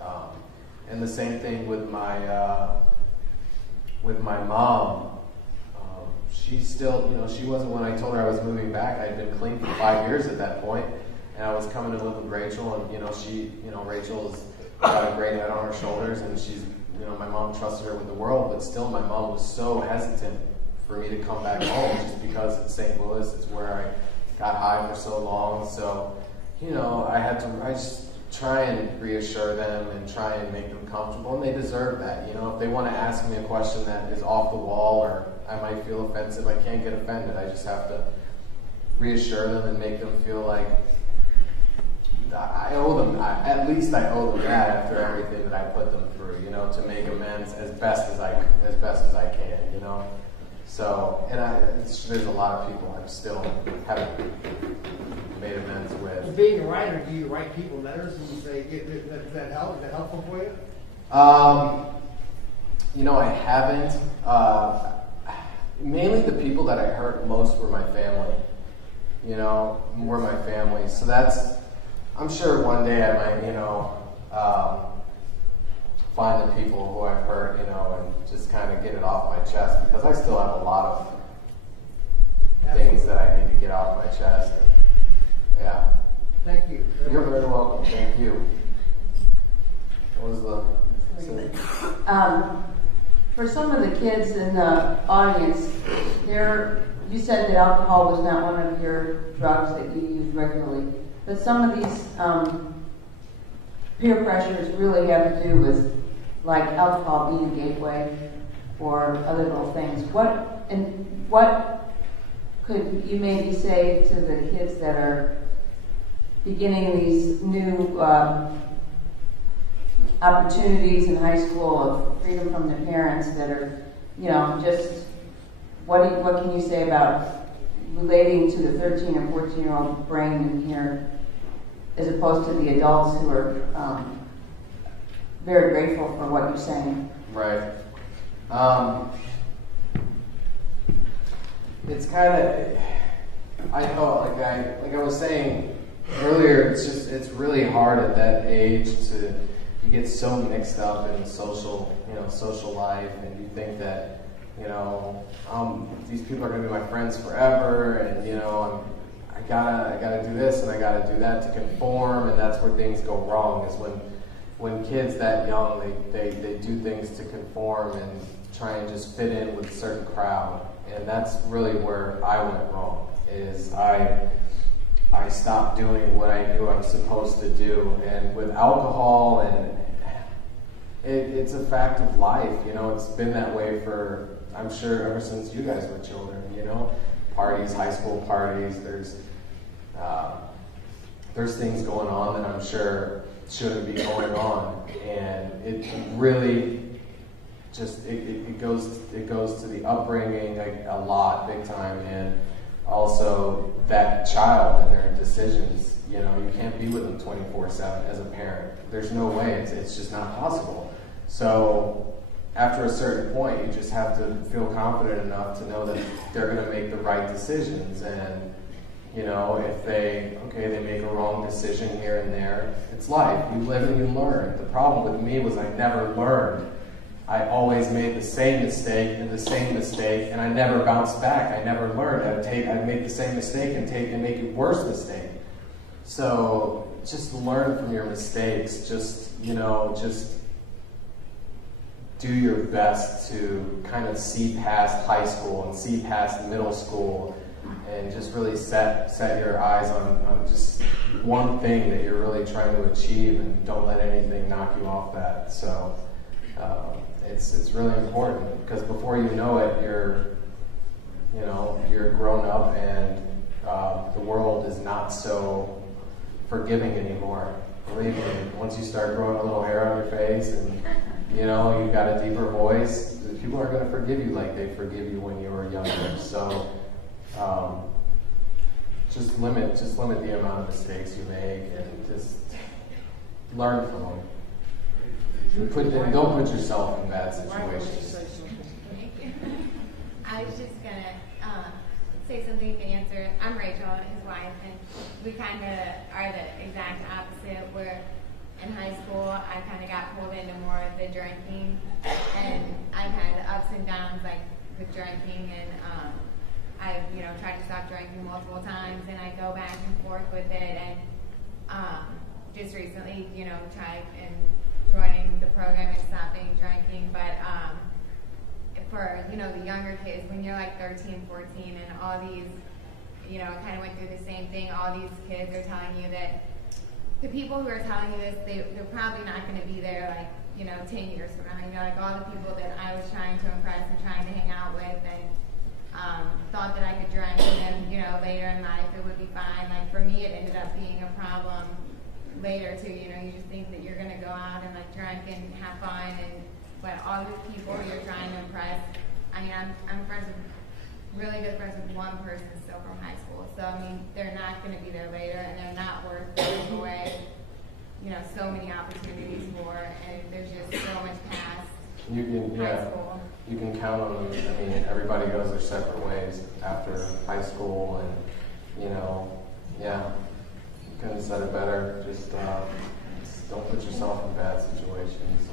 and the same thing with my mom. She still, she wasn't, when I told her I was moving back. I'd been clean for 5 years at that point, and I was coming to live with Rachel, and Rachel's got a great head on her shoulders, and she's, my mom trusted her with the world, but still my mom was so hesitant for me to come back home just because it's St. Louis, it's where I got high for so long. So, I just try and reassure them and try and make them comfortable, and they deserve that. If they want to ask me a question that is off the wall or I might feel offensive. I can't get offended. I just have to reassure them and make them feel like I owe them. At least I owe them that after everything that I put them through. You know, to make amends as best as I can. You know. So, and there's a lot of people I still haven't made amends with. Being a writer, do you write people letters and you say, is that helpful for you? You know, I haven't. Mainly the people that I hurt most were my family. You know, were my family. So I'm sure one day I might, you know, find the people who I've hurt, you know, and just kind of get it off my chest, because I still have a lot of things that I need to get off my chest. And, yeah. Thank you. You're very welcome. Thank you. What was the... For some of the kids in the audience, you said that alcohol was not one of your drugs that you use regularly, but some of these peer pressures really have to do with, like, alcohol being a gateway or other little things. What could you maybe say to the kids that are beginning these new opportunities in high school of freedom from their parents that are, you know, just what can you say about relating to the 13 and 14-year-old brain in here as opposed to the adults who are very grateful for what you're saying? Right. It's kind of, I know, like I was saying earlier, it's really hard at that age to. You get so mixed up in social life, and you think that, you know, these people are going to be my friends forever, and, you know, I gotta do this and I gotta do that to conform, and that's where things go wrong. Is when kids that young they do things to conform and try and just fit in with a certain crowd, and that's really where I went wrong. Is I stopped doing what I knew I was supposed to do, and with alcohol, and it's a fact of life, you know. It's been that way for, I'm sure, ever since you guys were children, you know. Parties, high school parties, there's things going on that I'm sure shouldn't be going on, and it really just it goes to the upbringing a lot, big time, and also that child and their decisions. You know, you can't be with them 24/7 as a parent. There's no way. It's just not possible. So after a certain point, you just have to feel confident enough to know that they're going to make the right decisions. And, you know, if they make a wrong decision here and there, it's life. You live and you learn. The problem with me was I never learned. I always made the same mistake and the same mistake, and I never bounced back. I never learned. I'd make the same mistake and make a worse mistake. So just learn from your mistakes. Just do your best to kind of see past high school and see past middle school, and just really set your eyes on just one thing that you're really trying to achieve, and don't let anything knock you off that. So it's really important, because before you know it, you're grown up, and the world is not so forgiving anymore. Believe me, once you start growing a little hair on your face and you've got a deeper voice, people aren't going to forgive you like they forgive you when you were younger. So just limit the amount of mistakes you make, and just learn from them. Don't put yourself in bad situations. I was just gonna say something to answer. I'm Rachel, his wife, and we kind of are the exact opposite. Where in high school, I kind of got pulled into more of the drinking, and I've had ups and downs like with drinking, and I tried to stop drinking multiple times, and I go back and forth with it, and just recently, tried and joining the program and stopping drinking, but for the younger kids, when you're like 13, 14, and all these, I kind of went through the same thing. All these kids are telling you that the people who are telling you this, they're probably not going to be there 10 years from now. Like all the people that I was trying to impress and trying to hang out with, and thought that I could drink, and then, you know, later in life it would be fine. Like, for me, it ended up being a problem later too. You know, you just think that you're gonna go out and like drink and have fun, but all these people you're trying to impress. I mean, I'm friends with, really good friends with one person still from high school. So I mean, they're not gonna be there later, and they're not worth giving away, you know, so many opportunities for. And there's just so much past You can, high school. you can count on them. I mean, everybody goes their separate ways after high school, and you know, yeah, you couldn't have said it better. Just don't put yourself in bad situations.